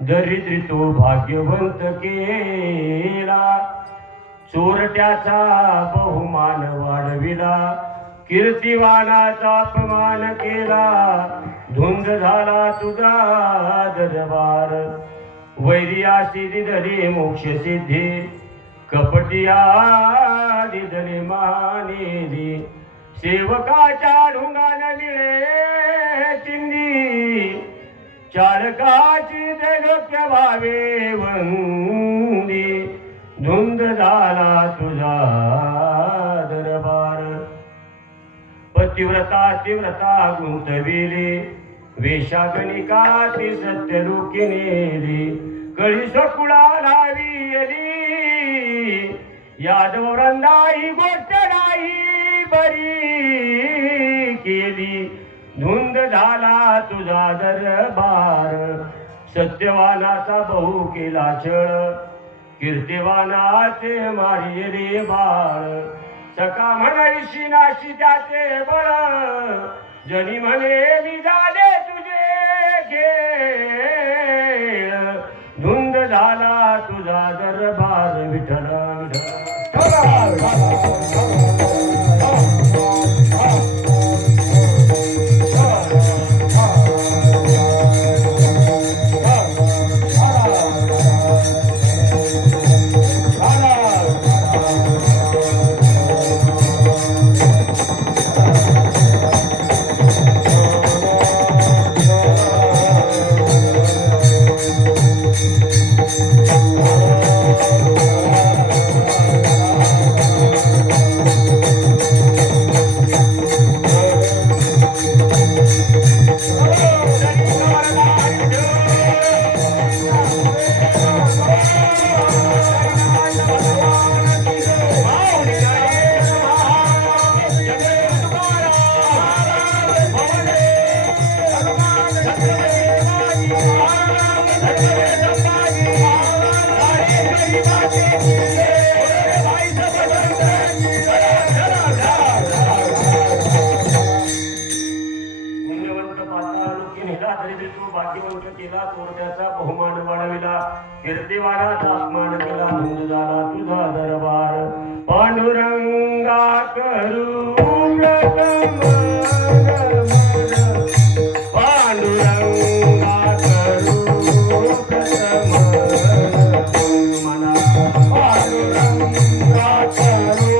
दरिद्री तो भाग्यवंत केला, चोरट्याचा बहुमान वाढविला, कीर्तिवानाचा अपमान केला, धुंद झाला तुझा दरबार. वैर्याशी दिदले मोक्ष सिद्धी, कपटिया दिदले मानेली, सेवकाच्या ढुंगान मिळे चिंदी, चालकाची देलोक्य भावे वंदी, धुंद झाला तुझा दरबार. पतिव्रता तीव्रता गुंतविली, वेशागणिका ती सत्य लोकी नेली, कळी सकुळा लाविली, यादव वृंदा ही गोष्ट नाही बरी केली, धुंद झाला तुझा दरबार. सत्यवानाचा बहु केला छळ, कीर्तिवानाचे मारिले बाळ, सका म्हणायशी नाशी त्याचे बळ, जनी म्हणे मी झाले तुझे खेळ, धुंद झाला तुझा दरबार. विठ्ठल पक्षी नेला तरी तू भाग्यवंत केला चोरट्याचा बहुमान वाढविला कीर्तिवानाचा अपमान केला धुंद झाला तुझा दरबार पांडुरंगा करू प्रथम पांडुरंगा करू प्रथम मना पांडुरंगा करू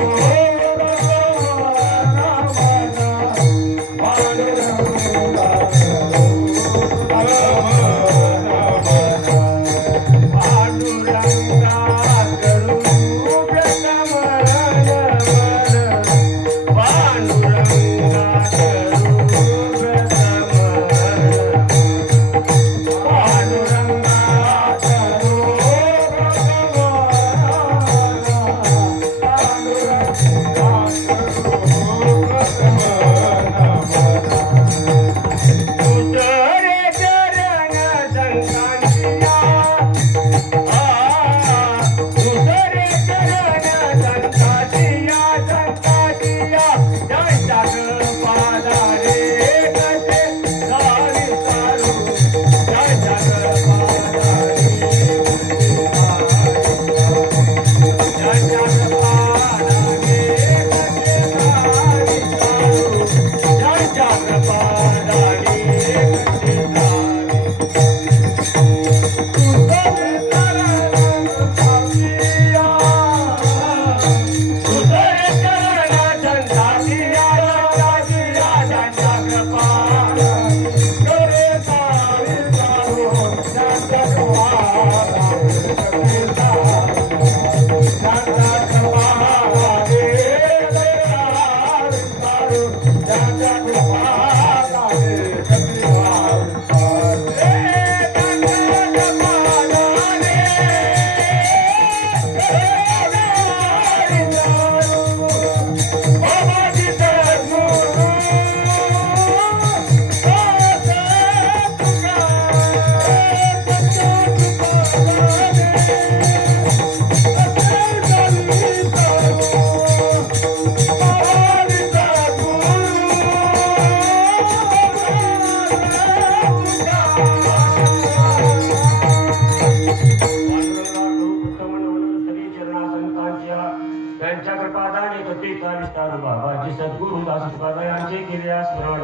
त्यांच्या कृपादाने कथेचा विस्तार बाबाजी सद्गुरु दासपादा यांचे केले स्मरण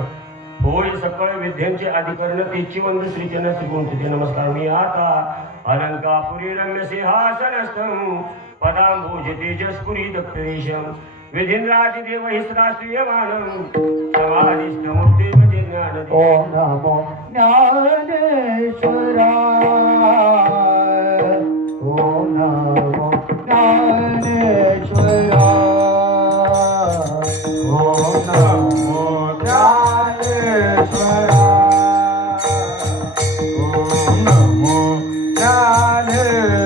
होय सकळ विद्यांचे अधिकरण तेची वंद श्रीचरण श्रीगुंठते नमस्कार मी आता अलंकापुरी रम्य सिंहासनस्थं पदांबुज तेजस्पुरी दत्तरीशं विधिन्द्रादिदेव हिस्राश्रियमानं समाधिस्थ मूर्ती भजे ज्ञान ओम नमो ज्ञानेश्वराय ओम नमो ज्ञानेश्वराय ओम नमो ज्ञानेश्वराय ओम नमो ज्ञानेश्वराय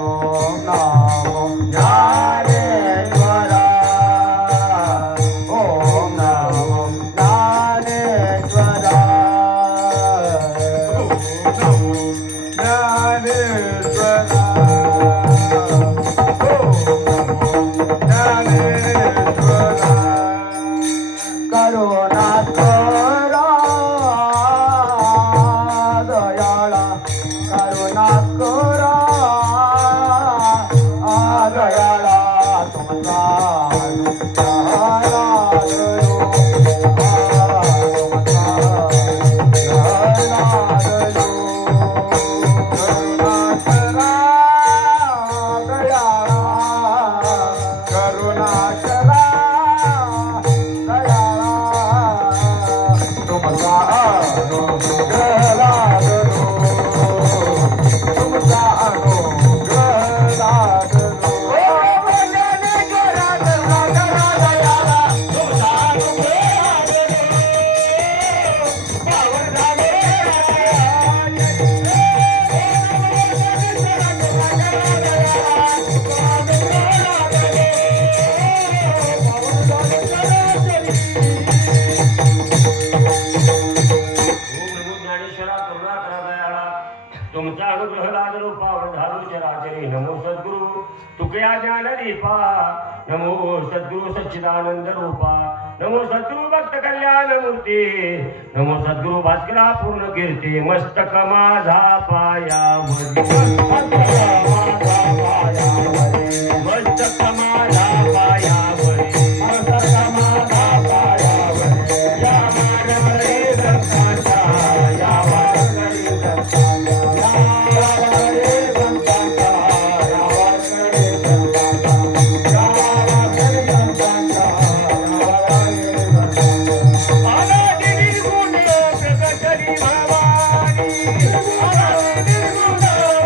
ओम नमो ज्ञानेश्वराय ओम नमो ज्ञानेश्वराय करुणा करा दयाळा करुणा करा दयाळा तुमचा तुमचा अनुग्रह लादलो पावन झालो चराचरी नमो सद्गुरु तुकया ज्ञान दीपा नमो सद्गुरु सच्चिदानंद रूपा, नमो सद्गुरु भक्त कल्याण मूर्ती, नमो सद्गुरु भास्करा पूर्ण कीर्ती, मस्तक माझा पायावरी, मस्तक माझा पायावरी, मस्तक माझा पायावरी, या मानवरे संतांच्या, या वारकरी संतांच्या, या वारकरी संतांच्या, या वारकरी संतांच्या, या वारकरी संतांच्या, या वारकरी संतांच्या. आनंदी निर्गुण प्रकटरी भवानी, आनंदी निर्गुण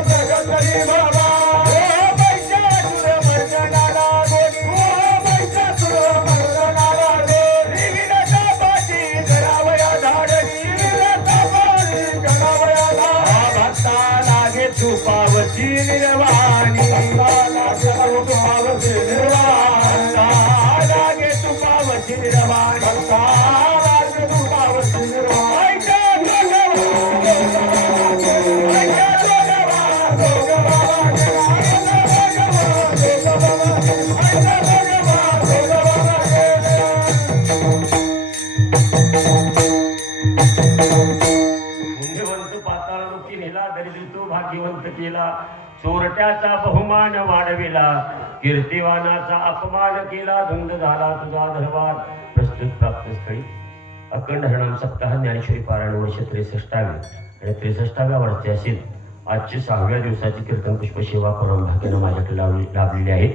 प्रकटरी भवानी, ओ महिषासुर मर्दनाला गोरी, ओ महिषासुर मर्दनाला गोरी, विरता पाठी करावया धाडणी, विरता पाठी करावया धाडणी, भक्ता लागे तुपावती निर्वाणी, लागे तुपावती निर्वाणी, लागे तुपावती निर्वाणी, भक्ता लागे तुपावती निर्वाणी. पुण्यवंत पाताळ लोकी नेला, दरिद्री तो भाग्यवंत केला, चोरट्याचा बहुमान वाढविला, कीर्तिवानाचा अपमान केला, धुंद झाला तुझा दरबार. प्रस्तुत प्राप्त स्थळी अखंड हरिनाम सप्ताह ज्ञानेश्वरी पारायण वर्ष 63 आणि 63व्या वर्षी असेल. आजची 6व्या दिवसाची कीर्तन पुष्प सेवा परम भाग्यानं माझ्याकडे लाभलेली आहे.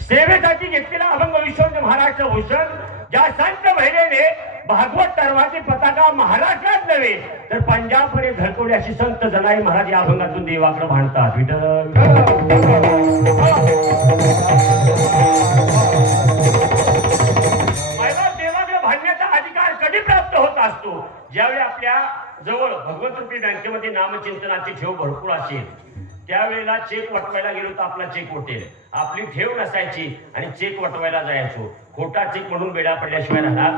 सेवेसाठी घेतलेला अभंग विश्वंत महाराष्ट्र भूषण, ज्या संत महिलेने भागवत तर्वाची पताका महाराष्ट्रात नव्हे तर पंजाबकडे झळकवली अशी संत जनाई महाराज या अभंगातून देवाकडे भांडतात. देवाकडे भांडण्याचा अधिकार कधी प्राप्त होत असतो? ज्यावेळी आपल्या जवळ भगवत रूपी बँकेमध्ये नामचिंतनाची ठेव भरपूर असेल, त्यावेळेला चेक वटवायला गेलो तर आपला चेक वटेल, आपली ठेव नसायची आणि चेक वटवायला जायचो. खोटा चेक म्हणून बेडा पडल्याशिवाय राहणार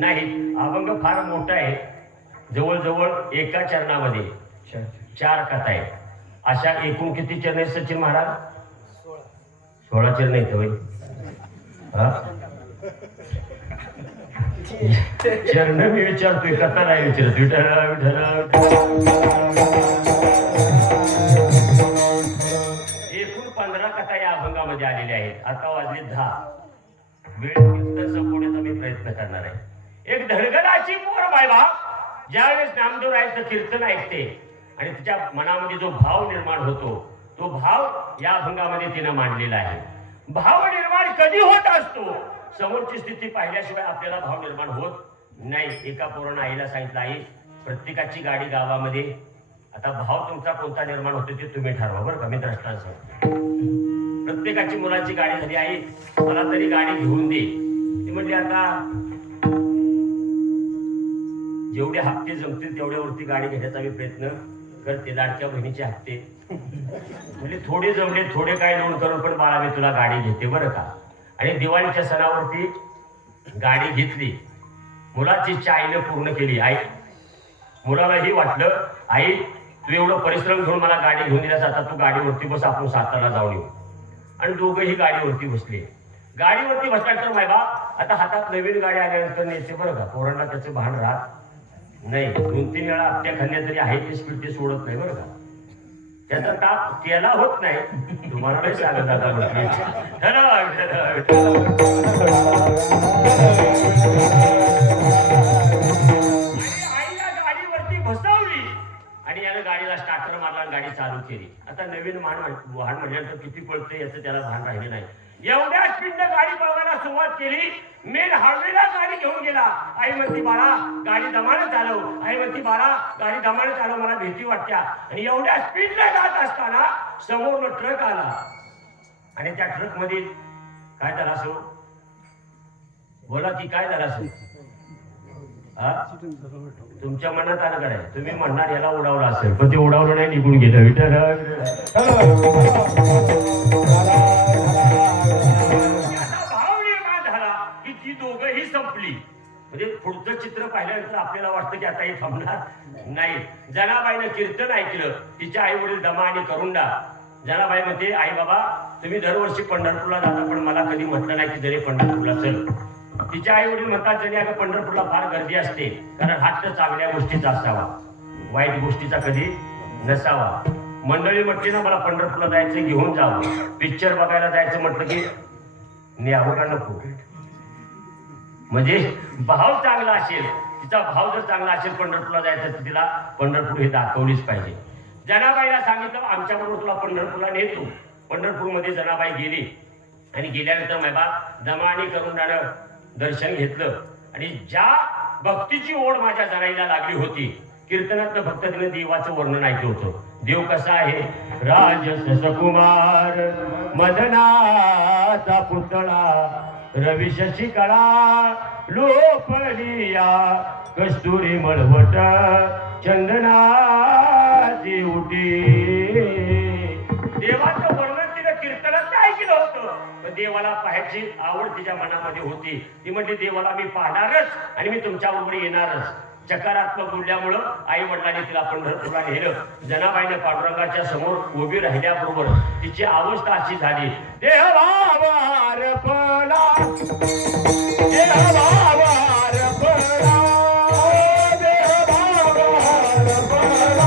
नाही. अभंग फार मोठा आहे, जवळजवळ एका चरणामध्ये 4 कथा आहेत. अशा एकूण किती चरण आहेत सचिन महाराज? 16 चरण आहेत होय. चरण मी विचारतोय, कथा नाही विचारत. विठ्ठल विठ्ठल. एकूण 15 कथा या अभंगामध्ये आलेल्या आहेत. आता वाजले 10. वेळ कीर्तन संपवण्याचा मी प्रयत्न करणार आहे. एक धडगडाची पोर बायबा ज्यावेळेस नामदेव रायाचं कीर्तन ऐकते आणि तिच्या मनामध्ये जो भाव निर्माण होतो, तो भाव या अभंगामध्ये तिनं मांडलेला आहे. भाव निर्माण कधी होत असतो? समोरची स्थिती पाहिल्याशिवाय आपल्याला भाव निर्माण होत नाही. एका पोरानं आईला सांगितलं, आई प्रत्येकाची गाडी गावामध्ये, आता भाव तुमचा कोणता निर्माण होतो ते तुम्ही ठरवा बरं का. मी दृष्टांत सांगतो. प्रत्येकाची मुलाची गाडी झाली, आई मला तरी गाडी घेऊन दे. ती म्हणली आता जेवढे हप्ते जमतील तेवढ्यावरती गाडी घेण्याचा मी प्रयत्न करते. लाडक्या बहिणीचे हप्ते म्हणजे थोडे जमले, थोडे काय लोन करून पण बाळा मी तुला गाडी घेते बरं का. आणि दिवाळीच्या सणावरती गाडी घेतली. मुलाची इच्छा आईने पूर्ण केली. आई मुलालाही वाटलं, आई तू एवढं परिश्रम घेऊन मला गाडी घेऊन दिल्यास, आता तू गाडीवरती बस, आपण सातारा जाऊन येऊ. आणि दोघंही गाडीवरती बसले. गाडीवरती बसल्यानंतर मायबा आता हातात नवीन गाडी आल्यानंतर नेते बरं का. पोरांना त्याचं भान राहत नाही. 2-3 वेळा आपल्या खाल्ल्या तरी आहे ते स्पीड ते सोडत नाही बरं का. त्याचा ताप त्याला होत नाही, तुम्हाला नाही सांगत आता म्हटली. आईला गाडीवरती बसवली आणि यानं गाडीला स्टार्टर मारला, गाडी चालू केली. आता नवीन वाहन म्हटल्यानंतर किती पळते याचं त्याला भान राहिले नाही. एवढ्या स्पीडनं गाडी पळवायला सुरुवात केली. मेन हायवेला गाडी घेऊन गेला. आई म्हणती बाळा गाडी दमानं चालव, आई म्हणती बाळा गाडी दमानं चालव, मला भीती वाटत्या. आणि एवढ्या स्पीडनं जात असताना समोरनं ट्रक आला आणि त्या ट्रक मध्ये काय झालं असो? बोला की काय झालं असो? तुमच्या मनात आलं काय? तुम्ही म्हणणार याला उडावलं असेल, पण ते उडावलं नाही, निघून गेलं. भाव निर्माण झाला की ती दोघंही संपली. म्हणजे पुढचं चित्र पाहिल्यानंतर आपल्याला वाटतं की आता हे थांबणार नाही. जनाबाईनं कीर्तन ऐकलं. तिच्या आई वडील दमा आणि करुंडा जनाबाई म्हणते आई बाबा तुम्ही दरवर्षी पंढरपूरला जाता पण मला कधी म्हटलं नाही की जरी पंढरपूरला चल. तिच्या आई वडील म्हणतात जरी अगं पंढरपूरला फार गर्दी असते कारण हट्ट चांगल्या गोष्टीचा असावा वाईट गोष्टीचा कधी नसावा. मंडळी म्हटली ना मला पंढरपूरला जायचं घेऊन जावं पिक्चर बघायला जायचं म्हटलं की न्यावं का नको. म्हणजे भाव चांगला असेल तिचा भाव जर चांगला असेल पंढरपूरला जायचं तर तिला पंढरपूर हे दाखवलीच पाहिजे. जनाबाईला सांगितलं आमच्याबरोबर तुला पंढरपूरला नेतो. पंढरपूरमध्ये जनाबाई गेली आणि गेल्यानंतर मैबा दमानी करुंडानं दर्शन घेतलं आणि ज्या भक्तीची ओढ माझ्या जनाईला लागली होती कीर्तनातलं फक्त तिने देवाचं वर्णन ऐकलं होतं. देव कसा आहे राजस कुमार मदनाचा पुतळा रवी शशी कळा लोपलिया कस्तुरी मळवट चंदनाची उटी. देवाचं वर्णन तिने कीर्तनात ऐकलं होतं पण देवाला पाहायची आवड तिच्या मनामध्ये होती. ती म्हणते देवाला मी पाहणारच आणि मी तुमच्या बरोबर येणारच. सकारात्मक बोलल्यामुळं आई वडिलांनी तिला पंढरपूरला नेलं. जनाबाईने पांडुरंगाच्या समोर उभी राहिल्याबरोबर तिची अवस्था अशी झाली देवावर पला देवावर पला देवावर पला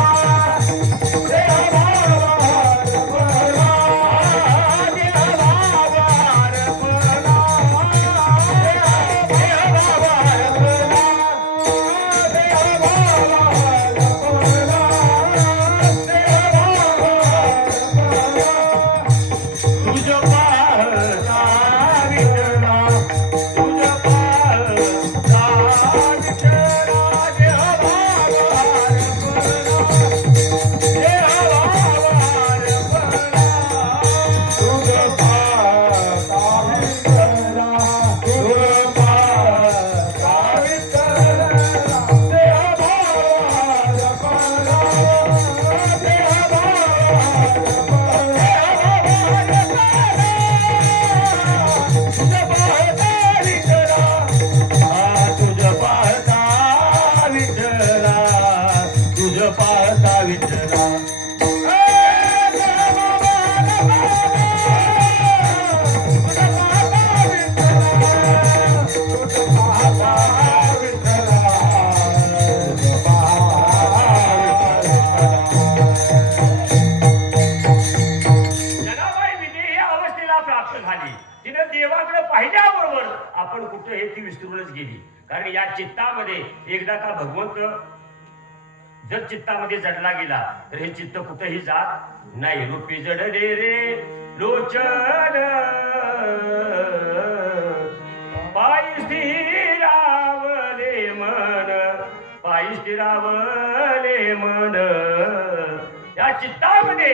आपण कुठं हे ती विसरूनच गेली. कारण या चित्तामध्ये एकदा का भगवंत जर चित्तामध्ये जडला गेला तर हे चित्त कुठेही जात नाही. रूपी जडले रे लोचन पायी स्थिरावले मन पायी स्थिरावले मन. या चित्तामध्ये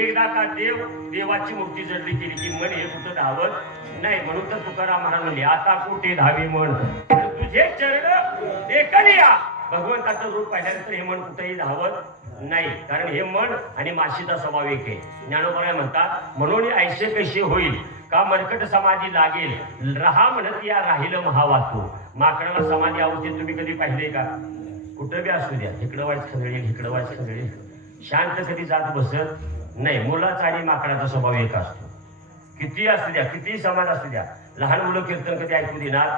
एकदा का देवाची मूर्ती जडली केली की मन हे कुठं धावत नाही. म्हणून तर तुकाराम महाराज म्हणले आता कुठे धावी मन तुझे चरण देखली या. भगवंताचं रूप पाहिल्यानंतर हे मन कुठेही धावत नाही. कारण हे मन आणि माशीचा स्वभाव एक आहे. ज्ञानोबा म्हणतात म्हणून ऐसे कसे होईल का मरकट समाधी लागेल रहा म्हणत या राहिलं महावातू. माकडाला समाधी अवस्थेत तुम्ही कधी पाहिले का? कुठं बी असू द्या इकडं वाईट खंदळी इकडं वाईट खंदळी शांत कधी जात बसत नाही. मुलाचा आणि माकडाचा स्वभाव एक असतो. किती असू द्या किती समाज असू द्या लहान मुलं कीर्तन कधी ऐकू देणार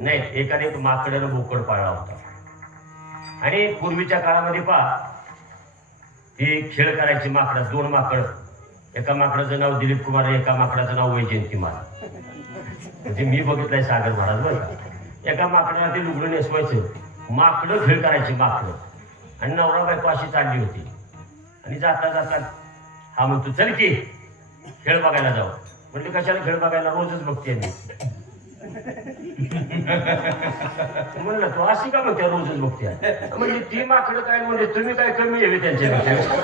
नाही. एकाने माकडानं बोकड पाळला होता आणि पूर्वीच्या काळामध्ये पहा ते खेळ करायची माकडं. दोन माकड एका माकडाचं नाव दिलीप कुमार एका माकडाचं नाव वैजयंतीमार. म्हणजे मी बघितलंय सागर महाराज बरं का. एका माकडाला ते लुगडं नेसवायचं माकडं खेळ करायची माकडं आणि नवरा बायको अशी चालली होती आणि जाता जाता हा म्हणतो चल की खेळ बघायला जाऊ. म्हटलं कशाला खेळ बघायला रोजच बघते मी. म्हणलं तू अशी का म्हणते रोजच बघते म्हणजे ती माकडं काय म्हणजे तुम्ही काय कमी यावे त्यांच्यापेक्षा.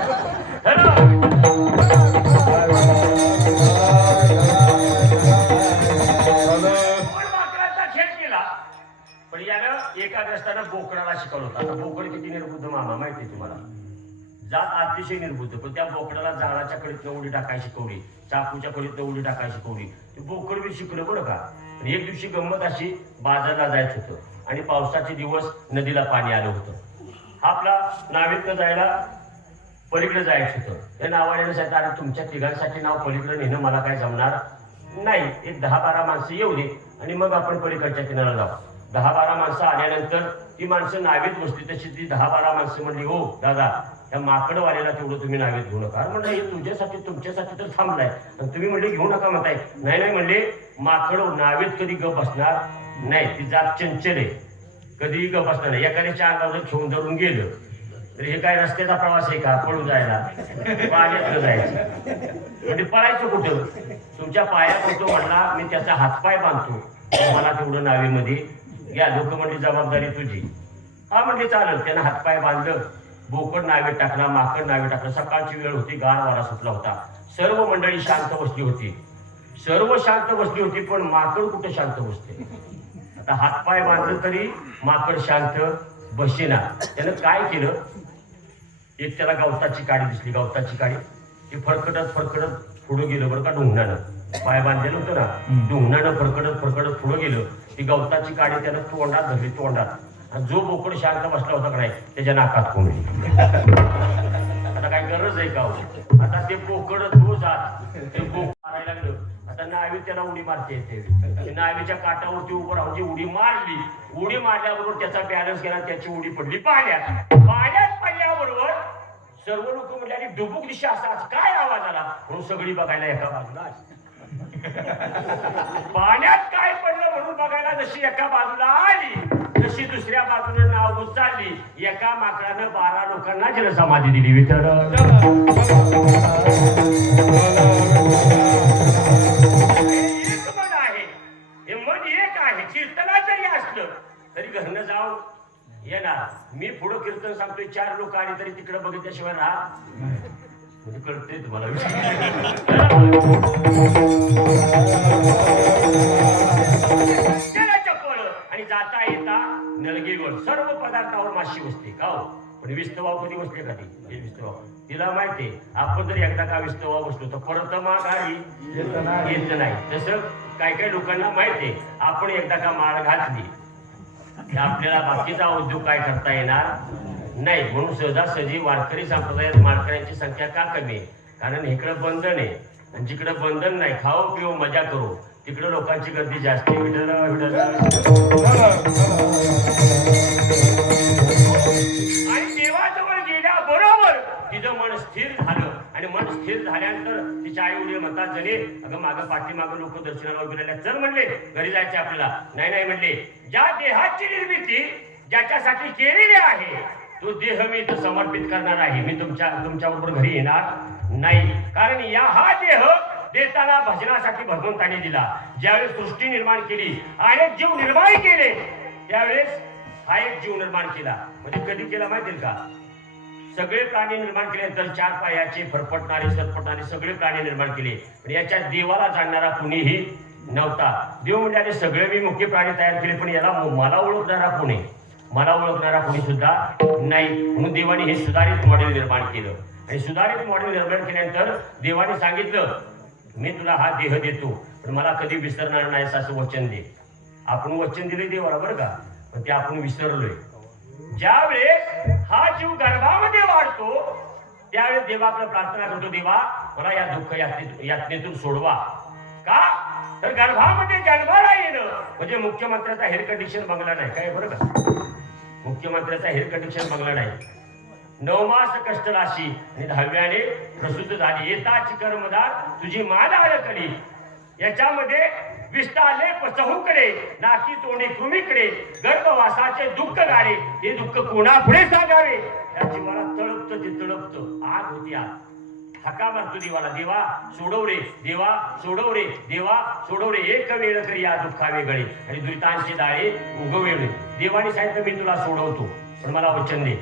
माकडाचा खेळ केला पण यानं एका ग्रस्तानं बोकडाला शिकवलं होतं. आता बोकड किती निर्बुद्ध मामा माहिती तुम्हाला. जात अतिशय निर्बुद्ध पण त्या बोकडाला झाडाच्या कडीतनं उडी टाकायची शिकवली चाकूच्या कडीतनं उडी टाकायची शिकवली. ते बोकड बी शिकलं बरं का. एक दिवशी गंमत अशी बाजारला जायचं होतं आणि पावसाचे दिवस नदीला पाणी आलं होतं. आपला नावेतनं जायला पलीकडे जायचं होतं. त्या नावाने सांगितलं अरे तुमच्या तिघांसाठी नाव पलीकडे नेणं मला काय जमणार नाही. एक 10-12 माणसं येऊ दे आणि मग आपण पलीकडच्या किनाऱ्याला जाऊ. 10-12 माणसं आल्यानंतर ती माणसं नावेत बसली. तशी ती 10-12 माणसं म्हणली हो दादा त्या माकडवाल्याला तेवढं तुम्ही नावेत घेऊ नका. म्हणलं हे तुझ्यासाठी तुमच्यासाठी तर थांबलाय आणि तुम्ही म्हणले घेऊ नका म्हणताय. नाही नाही म्हणले माकड नावेत कधी गप बसणार नाही. ती जात चंचल आहे कधीही गप बसणार नाही. एखाद्याच्या अंगावर घेऊन धरून गेलं तर हे काय रस्त्याचा प्रवास आहे का पळून जायला पाण्यात जायचं म्हणजे पळायचं कुठं. तुमच्या पायात होतो म्हणला मी त्याचा हातपाय बांधतो मला तेवढं नावेमध्ये या. लोक म्हणली जबाबदारी तुझी. हा म्हणले चालेल. त्यानं हातपाय बांधलं. बोकड नावेत टाकला माकड नावे टाकलं. सकाळची वेळ होती गार वारा सुटला होता. सर्व मंडळी शांत बसली होती. सर्व शांत बसली होती पण माकड कुठं शांत बसते. आता हातपाय बांधलं तरी माकड शांत बसेना. त्यानं काय केलं एक त्याला गवताची काडी दिसली. गवताची काडी ती फडकडत पुढं गेलं बरं का ढुंगणानं. पाय बांधलेलं होतं ना ढुंगणानं फडकडत पुढं गेलं. ती गवताची काडी त्यानं तोंडात धरली तोंडात. आणि जो बोकड शांत बसला होता का नाही त्याच्या नाकात कोंबली. आता काय गरज आहे का हो? आता ते बोकड तो जात ते बोकड मारायला लागलं. आता नावी त्याला उडी मारते येते. नावीच्या काठावरती उभं राहून जी उडी मारली. उडी मारल्याबरोबर त्याचा बॅलन्स गेला. त्याची उडी पडली पाण्यात. पाण्यात पडल्याबरोबर सर्व लोक म्हटले आणि डुबुक दिशा असा काय आवाज आला म्हणून सगळी बघायला एका बाजूला. पाण्यात काय पडलं म्हणून बघायला जशी एका बाजूला आली तशी दुसऱ्या बाजूला नाव उचलली. एका माकडानं 12 लोकांना जलसमाधी दिली. विठ्ठल एक मन आहे. हे मन एक आहे. कीर्तना जरी असलं तरी घरनं जाऊन येणार. मी पुढं कीर्तन सांगतोय 4 लोक आली तरी तिकडे बघितल्याशिवाय राहा म्हणजे कळते तुम्हाला. चपळ आणि जाता येता नलगेवर सर्व पदार्थावर माशी बसते का हो. पण विस्तवाव कधी बसले का ती विस्तवाव तिला माहितीये. आपण जर एकदा का विस्तवाव बसलो तर परत माघारी येत नाही. तसं काही लोकांना माहितीये आपण एकदा का माळ घातली आपल्याला बाकीचा उद्योग काय करता येणार नाही. म्हणून सहजासहजी वारकरी संप्रदायात माळकऱ्यांची संख्या का कमी आहे कारण इकडं बंधन आहे आणि जिकडं बंधन नाही खाओ पिओ मजा करू तिकडं लोकांची गर्दी जास्त आहे. आणि देवाजवळ गेल्याबरोबर तिचं मन स्थिर झालं आणि मन स्थिर झाल्यानंतर तिच्या आई वडील म्हणतात जणे अगं मागं पाठीमागं लोक दर्शनाला उभे राहिल्या. चल म्हणले घरी जायचे आपल्याला. नाही नाही म्हणले ज्या देहाची निर्मिती ज्याच्यासाठी केलेली आहे तो देह मी इथं समर्पित करणार आहे. मी तुमच्याबरोबर घरी येणार नाही. कारण हा देह देताना भजनासाठी भगवंताने दिला. ज्यावेळेस सृष्टी निर्माण केली अनेक जीव निर्माण केले त्यावेळेस हा एक जीव निर्माण केला. म्हणजे कधी केला माहिती का सगळे प्राणी निर्माण केले. तर 4 पायाचे फरफटणारे सरपटणारे सगळे प्राणी निर्माण केले. पण याच्या देवाला जाणणारा कुणीही नव्हता. देव म्हणजे सगळे मी मुख्य प्राणी तयार केले पण याला मला ओळखणारा कोणी मला ओळखणारा कोणी सुद्धा नाही. म्हणून देवाने हे सुधारित मॉडेल निर्माण केलं. आणि सुधारित मॉडेल निर्माण केल्यानंतर देवाने सांगितलं मी तुला हा देह देतो पण मला कधी विसरणार नाहीस असं वचन दे. आपण वचन दिले देवाला बरं का पण ते आपण विसरलोय. ज्यावेळेस हा जीव गर्भामध्ये वाढतो त्यावेळेस देवाकडे प्रार्थना करतो देवा मला या दुःख यातनेतून सोडवा. का तर गर्भामध्ये जन्माला येणं म्हणजे मुख्यमंत्र्याचा हेअर कंडिशन बंगला नाही काय बरं का. मुख्यमंत्र्याचा हेअर कंडिशन बंगला नाही. 9 मास कष्ट राशी आणि 10व्याने प्रसूत झाली. येताची कर्मदार तुझी मान अडकली. याच्यामध्ये विस्तारले चहूकडे नाकी तोंडी कृमीकडे गर्भवासाचे दुःख गाडे हे दुःख कोणापुढे सांगावे. या जीवाला तळपतं ते तळपतं आग होती आग. हाका मारतो देवाला देवा सोडव रे देवा सोडव रे देवा सोडव रे. एक वेळ करी या दुःखा वेगळे आणि दुरितांचे दाळे उगवेळे. देवाने सांगितलं मी तुला सोडवतो पण मला वचन दे.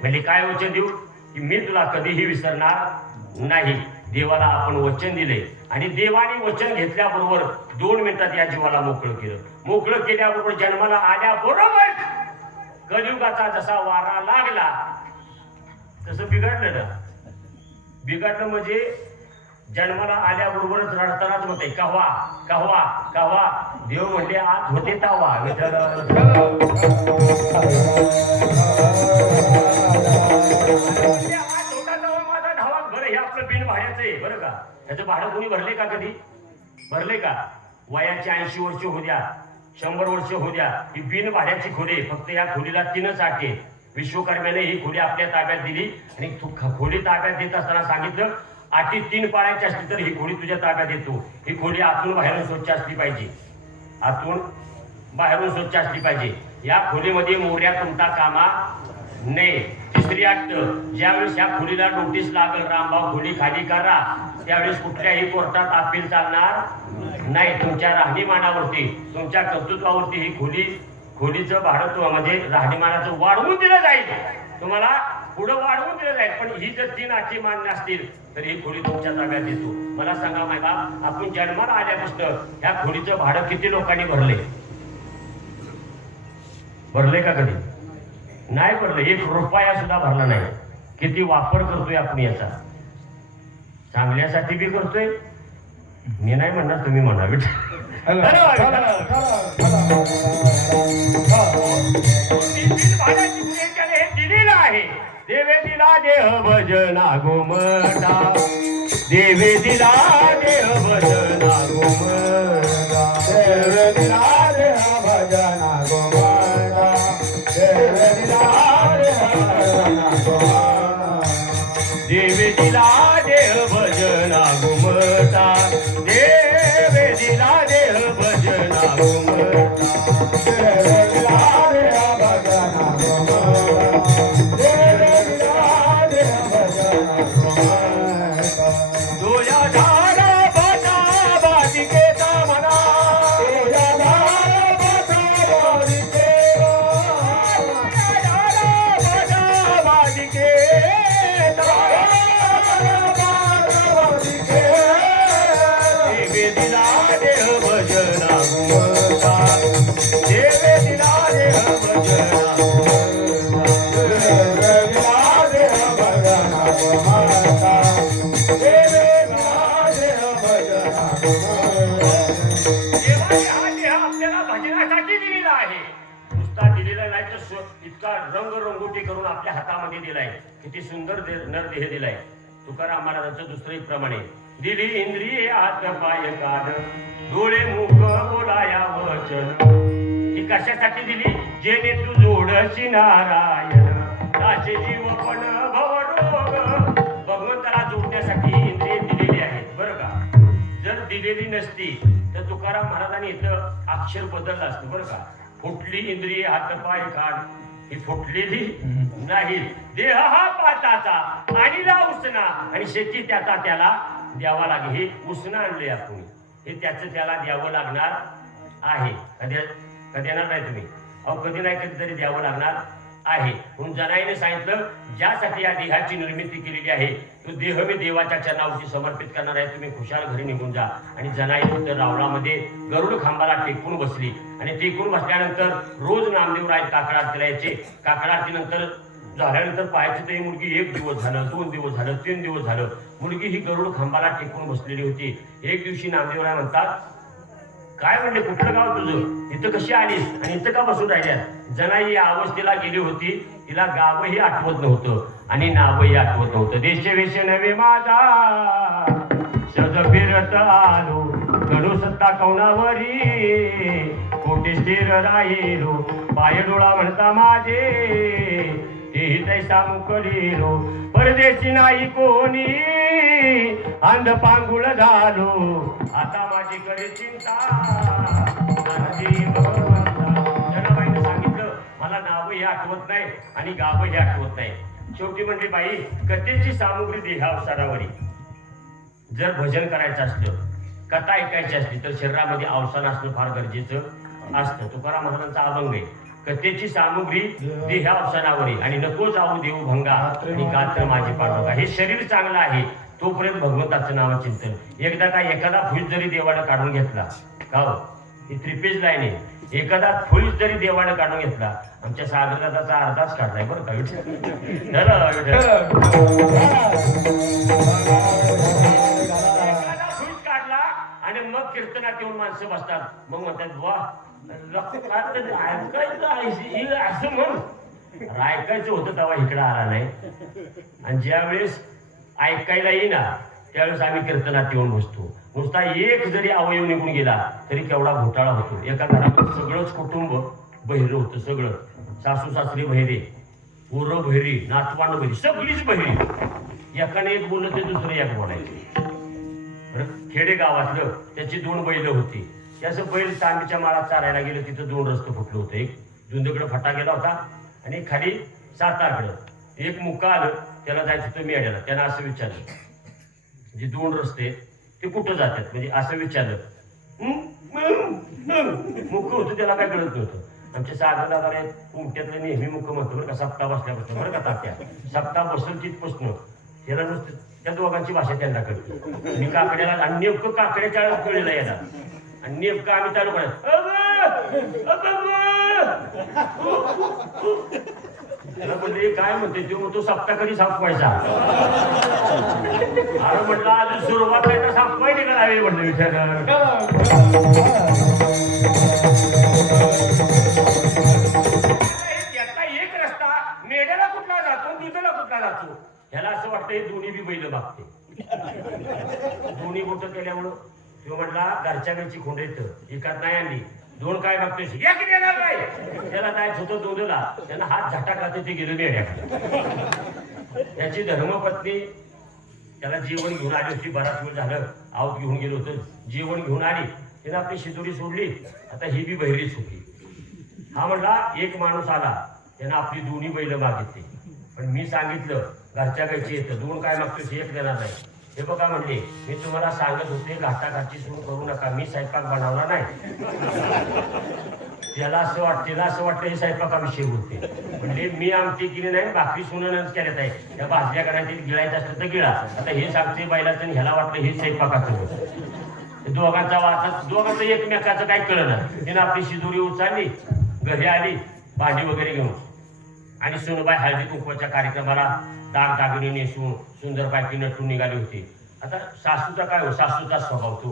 म्हणजे काय वचन देऊ की मी तुला कधीही विसरणार नाही. देवाला आपण वचन दिले आणि देवाने वचन घेतल्याबरोबर 2 मिनिटात या जीवाला मोकळं केलं. मोकळं केल्याबरोबर जन्माला आल्याबरोबर कलियुगाचा जसा वारा लागला तसं बिघडलं ना. बिघडलं म्हणजे जन्माला आल्याबरोबरच रडतानाच होते कहवा कहवा कहवा. देव म्हणले आत होते तावा. त्याचं भाडं कोणी भरले का कधी? भरले का? वयाची 80 वर्ष होऊ द्या, 100 वर्ष होऊ द्या, ही बिन भाड्याची खोली. फक्त या खोलीला 3च अटी. विश्वकर्म्याने ही खोली आपल्या ताब्यात दिली आणि खोली ताब्यात देत असताना सांगितलं, अटी 3 पाळायची असली तर ही खोली तुझ्या ताब्यात देतो. ही खोली आतून बाहेरून स्वच्छ असली पाहिजे, आतून बाहेरून स्वच्छ असली पाहिजे. या खोलीमध्ये मोऱ्या तुमचा कामा नाही. तिसरी अट, ज्यावेळेस या खोलीला नोटीस लागल रामभाऊ खोली खाली करा, त्यावेळेस कुठल्याही कोर्टात अपील चालणार नाही. तुमच्या राहणीमानावरती, तुमच्या कर्तृत्वावरती ही खोलीचं भाडं म्हणजे राहणीमानाचं वाढवून दिलं जाईल. तुम्हाला पुढं वाढवून दिलं जाईल. पण ही जर 3 अटी मान्य असतील तर ही खोली तुमच्या ताब्यात देतो. मला सांगा माहिती, आपण जन्माला आल्यापासून ह्या खोलीचं भाडं किती लोकांनी भरले का कधी? नाही भरलं. 1 रुपया सुद्धा भरला नाही. किती वापर करतोय आपण याचा, चांगल्यासाठी बी करतोय. मी नाही म्हणणार, तुम्ही म्हणा. हे दिलेलं आहे. देवे दिला देह भजना गोमटा, देवे दिला देह भजना गोमटा, देवे दिला देह भजना गोमटा, देवे दिला देह भजना गोमटा, देवे दिला देह भजना गोमटा, देवे दिला देह भजना गोमटा, देवे दिला देह भजना गोमटा, देवे दिला देह भजना गोमटा. तुझ्या झाडा बाटा बाजिकेचा म्हणा, तुझ्या झाडा बाटा बाजिकेचा, तुझ्या झाडा बाटा बाजिकेचा, देवे दिला देह भजना गोमटा, देवे दिला देह भजना देवे दिला देह भजना गोमटा, देवे दिला देह भजना गोमटा. देवाने हा देह आपल्याला भजनासाठी दिलेला आहे. नुसता दिलेला नाही तर इतका रंगरंगोटी करून आपल्या हातामध्ये दिलाय. किती सुंदर नरदेह दिलाय. तुकाराम महाराजांचं दुसरं एक प्रमाणे, दिली इंद्रिये हात पाय कान, डोळे मुख बोलाया वचन. ही कशासाठी दिली? जेणे तू जोडशी नारायण, नाचे जीव पण भवरोग. भगवंताला जोडण्यासाठी ही इंद्रिये दिलेली आहेत बरं का. जर दिलेली नसती तर तुकाराम महाराजांनी इथं अक्षर बदललं असतं बरं का. फुटली इंद्रिये हात पाय कान, ही फुटलेली नाही. देह हा पाताचा आणि ला उसना, आणि शेती त्याचा त्याला द्यावा लागेल. हे उसना आणले आपण, हे त्याचं त्याला द्यावं लागणार आहे. कधी येणार नाही तुम्ही, अहो कधी नाही कधीतरी द्यावं लागणार आहे. म्हणून जनाईने सांगितलं, ज्यासाठी या देहाची निर्मिती केलेली आहे तो देह मी देवाच्या चरणावरती समर्पित करणार आहे. तुम्ही खुशाल घरी निघून जा. आणि जनाई तर रावणामध्ये गरुड खांबाला टेकून बसली. आणि टेकून बसल्यानंतर रोज नामदेव राय काकड आरतीला यायचे. काकड आरतीनंतर झाल्यानंतर पाहायची तर ही मुलगी 1 दिवस झालं, 2 दिवस झालं, 3 दिवस झालं, मुलगी ही गरुड खांबाला टेकून बसलेली होती. एक दिवशी नामदेव राय म्हणतात, काय म्हणले, कुठलं गाव तुझं, इथं कशी आलीस आणि इथं का बसून राहिल्यास? जनाई या अवस्थेला गेली होती. तिला गावही आठवत नव्हतं आणि नावही आठवत नव्हतं. देश वेश नवे माझा सज फिरत आलो, कडू सत्ता कौनावरी, कोटी स्थिर राहिलो, पाय डोळा म्हणता माझे, तेही तैसा मुकलीलो, परदेशी नाही कोणी, अंध पांगुळ झालो, आता माझी करी चिंता. जनाबाईने सांगितलं, मला नावही आठवत नाही आणि गावही आठवत नाही. शेवटी म्हणली, बाई कथेची सामुग्री देहावसारावरी. जर भजन करायचं असलं, कथा ऐकायची असली तर शरीरामध्ये अवसान असणं फार गरजेचं असतं. तुकाराम महाराजांचा अभंग आहे, कथेची सामुग्री देहावसानावरी आणि नको जाऊ देऊ भंगा आणि गात्र माझी पांडुरंगा. हे शरीर चांगलं आहे तोपर्यंत भगवंताचं नाव चिंतन. एकदा काय एखादा फुल जरी देवानं काढून घेतला का हो, ही 3 पेज लाईन आहे, एखादा फुल जरी देवानं काढून घेतला, आमच्या सागरदाचा अर्धाच काढलाय बरं का. एखादा फुल काढला आणि मग कीर्तनात येऊन माणसं बसतात. मग म्हणतात, वा ऐकायचं असं म्हणून ऐकायचं होतं तेव्हा इकडं आला नाही. आणि ज्या वेळेस ऐकायला येईना त्यावेळेस आम्ही कीर्तनात येऊन बसतो. नुसता एक जरी अवयव निघून गेला तरी केवढा घोटाळा होतो. एका घरामध्ये सगळंच कुटुंब बहिरं होतं, सगळं सासू सासरी बहिरे, पोरं बहिरी, नातवांड बहिरी, सगळीच बहिरी. एकाने एक बोललं ते दुसरं एक बोलायचे. खेडे गावातलं त्याची 2 बैल होती. त्याचं बैल तांबीच्या माळात चारायला गेलं, तिथं 2 रस्ते फुटलं होतं. एक जुंदकडे फटा गेला होता आणि खाली सातारकडं. एक मुका आलं, त्याला जायचं होतं मेड्याला. त्यानं असं विचारलं, म्हणजे 2 रस्ते ते कुठं जातात, म्हणजे असं विचारलं. मुख होतं, त्याला काय कळत नव्हतं. आमच्या सागरदादाला कुमट्यातलं नेहमी मुख म्हणतो बरं का, सप्ताह बसल्यापासून बरं का तात्या, सप्ताह बसल तिथपासून त्याला नुसतं त्या दोघांची भाषा त्यांना कळते. मी काकड्याला आणि नेमकं काकड्याच्या वेळेला कळलेला येणार आणि नेमकं आम्ही चालू करत त्याला म्हणले काय म्हणते तो सप्ताह कधी सापवायचा. अरे म्हटलं अजून सुरुवात आहे तर सापवाय निघाला म्हटलं विचार. त्याचा एक रस्ता मेड्याला कुठला जातो, दुधाला कुठला जातो. ह्याला असं वाटतं हे दोन्ही बी बैल मागते. दोन्ही बोट केल्यामुळं तो म्हटला घरच्या घरची खोंड येतं एकात नाही आणली. 2 काय बघतोय एक देणार नाही. त्याला जायचं होतं दोनला, त्यांना हात झटाकला ते गेलं मेड्याकडे. त्याची धर्मपत्नी त्याला जेवण घेऊन आली होती. बराच वेळ झालं आऊत घेऊन गेलो होतं. जेवण घेऊन आली, त्यानं आपली शिदोरी सोडली. आता ही बी बहिरीच होती. हा म्हटला एक माणूस आला, त्यानं आपली दोन्ही बैल मागितली. पण मी सांगितलं घरच्या घरची येतं, 2 काय मागतोस एक देणार नाही. हे बघा म्हणले, मी तुम्हाला सांगत होते घाटाघाटची सुरू करू नका, मी स्वयंपाक बनवला नाही. त्याला असं वाटतं हे स्वयंपाकाविषयी बोलते. म्हणजे मी आमटी केली नाही, भाकरी सुनच केल्यात आहे. त्या भाजल्या करायची गिळायचं असतं तर गिळा. आता हे सांगते बैलाचं आणि ह्याला वाटलं हे स्वयंपाकाचं. दोघांचा वाचा, दोघांचं एकमेकाचं काही कळलं. तिनं आपली शिदोरी उचलली, घरी आली भांडी वगैरे घेऊन. आणि सोनबाई हळदी कुंकवाच्या कार्यक्रमाला दागदागिने नेसून सुंदरपैकी नटून निघाली होती. आता सासूचा काय हो, सासूचा स्वभाव तो.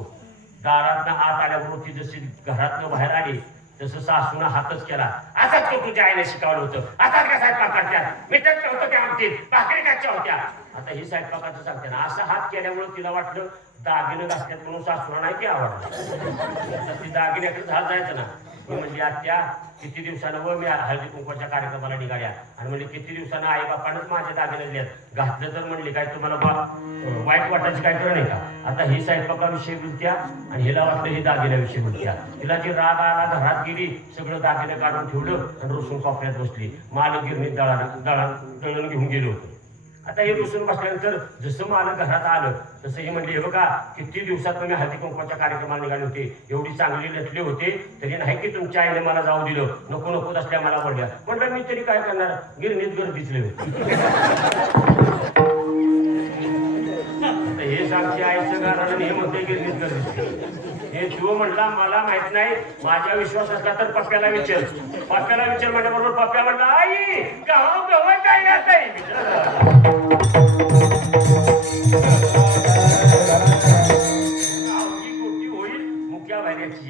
दारातनं आत आल्याबरोबर ती जशी घरातनं बाहेर आली तसं सासूनं हातच केला. असाच तो तुझ्या आईने शिकवलं होतं, असाच का स्वयंपाक करत्या, मिठाचं होतं त्या आमटीत, भाकरी कच्च्या होत्या. आता ही स्वयंपाकाचं सांगते ना. असा हात केल्यामुळे तिला वाटलं दागिनं घातल्यात म्हणून सासूला नाही की आवडलं. ती दागिन्याकडे झाड जायचं ना. मी म्हणजे आत्या किती दिवसानं व मी हळदी कुंकवाच्या कार्यक्रमाला निघाल्या आणि म्हणजे किती दिवसानं आई बापानंच माझे दागिने दिलेत. घातलं तर म्हणले काय तुम्हाला वाईट वाटायची काय करू नाही का. आता ही स्वयंपाकाविषयी बोलत्या आणि हिला वाटलं ही दागिन्याविषयी बोलत्या. तिला जी राग आला घरात गेली, सगळं दागिने काढून ठेवलं आणि रुसून कोपऱ्यात बसली. मालक गिरणीत दळण घेऊन गेलो होतो. आता हे रुसून बसल्यानंतर जसं मालक घरात आलं तसं हे म्हणले, हे बघा किती दिवसात तुम्ही हळदी कुंकवाच्या कार्यक्रमाला निघाले होते, एवढी चांगली नटले होते तरी नाही की तुमच्या आईने मला जाऊ दिलं, नको नको असल्या मला बोलल्या. म्हटलं मी तरी काय करणार, गिरणीत गर्दीचले होते. आता हे सांगते आईचं कारण हे म्हणते गिरणीत गर्दीचले. हे तू म्हणला मला माहित नाही, माझ्या विश्वास असला तर पप्प्याला विचार. पप्प्याला विचार म्हटल्याबरोबर पप्प्या म्हणला आई गाव गवत काय येत आहे.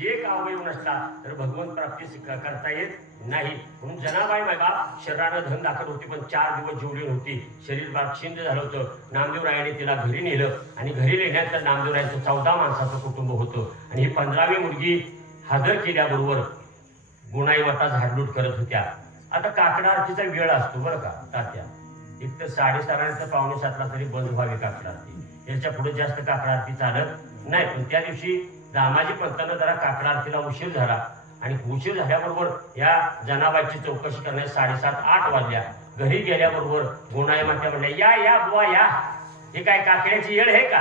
एक अवयव नसला तर भगवंत प्राप्ती करता येत नाही. म्हणून जनाबाई बघा शरीरानं धन दाखल होती पण 4 दिवस जेवली नव्हती. शरीर बाक्षिंद झालं होतं. नामदेवरायाने तिला घरी नेलं आणि घरी नेल्यानंतर नामदेवरायांचं 14 माणसाचं कुटुंब होतं आणि ही 15वी मुलगी हजर केल्याबरोबर गुणाई माता झाडलूट करत होत्या. आता काकडा आरतीचा वेळ असतो बरं का तात्या. एक तर 6:30 तर 6:45 तरी बंद व्हावी काकडा आरती. याच्या पुढे जास्त काकडा आरती चालत नाही. पण त्या दिवशी दामाजी पंतांना जरा काकडा आरतीला उशीर झाला आणि उशीर झाल्याबरोबर या जनाबाईची चौकशी करण्यास 7:30-8 वाजल्या. घरी गेल्याबरोबर गुणाई माता म्हणल्या, या या बुवा या, हे काय काकड्याची येळ आहे का.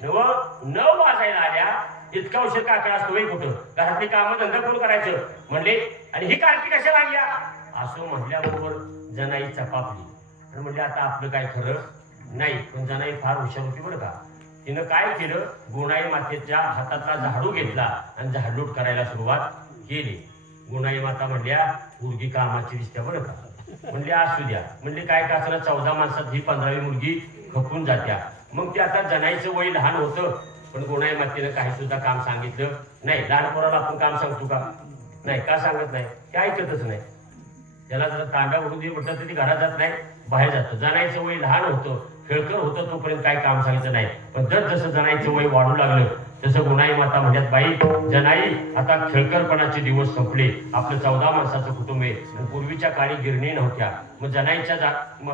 9 वाजायला आल्या. इतका उशीर काकडा असतो वय कुठं, घरातली कामं धंदा कोण करायचं म्हणले. आणि ही कार्ती कशा लागल्या असं म्हटल्याबरोबर जनाई चपापली आणि म्हणले आता आपलं काय खरं नाही. पण जनाई फार हुशार होती बरं का. तिनं काय केलं, गुणाई मातेच्या हातातला झाडू घेतला आणि झाडलूट करायला सुरुवात केली. गुणाई माता म्हणल्या मुलगी कामाची दिसत्या बरं का. म्हणले असू द्या. म्हणले काय का असं 14 माणसात ही 15वी मुलगी खपून जात्या. मग ते आता जनाईचं वय लहान होतं पण गुणाई मातेनं काही सुद्धा काम सांगितलं नाही. लहान पोराला आपण काम सांगतो का, नाही का सांगत नाही, ते ऐकतच नाही. त्याला जर तांब्या उडू दे म्हटलं तर ती घरात जात नाही, बाहेर जातं. जनाईचं वय लहान होतं, खेळकर होतं, तोपर्यंत काही काम सांगायचं नाही. पण जसं जनाईचं वय वाढू लागलं तसं गुणाई माता म्हणतात, बाई जनाई आता खेळकरपणाचे दिवस संपले, आपलं 14 माणसाचं कुटुंब आहे. पूर्वीच्या काळी गिरणी नव्हत्या, मग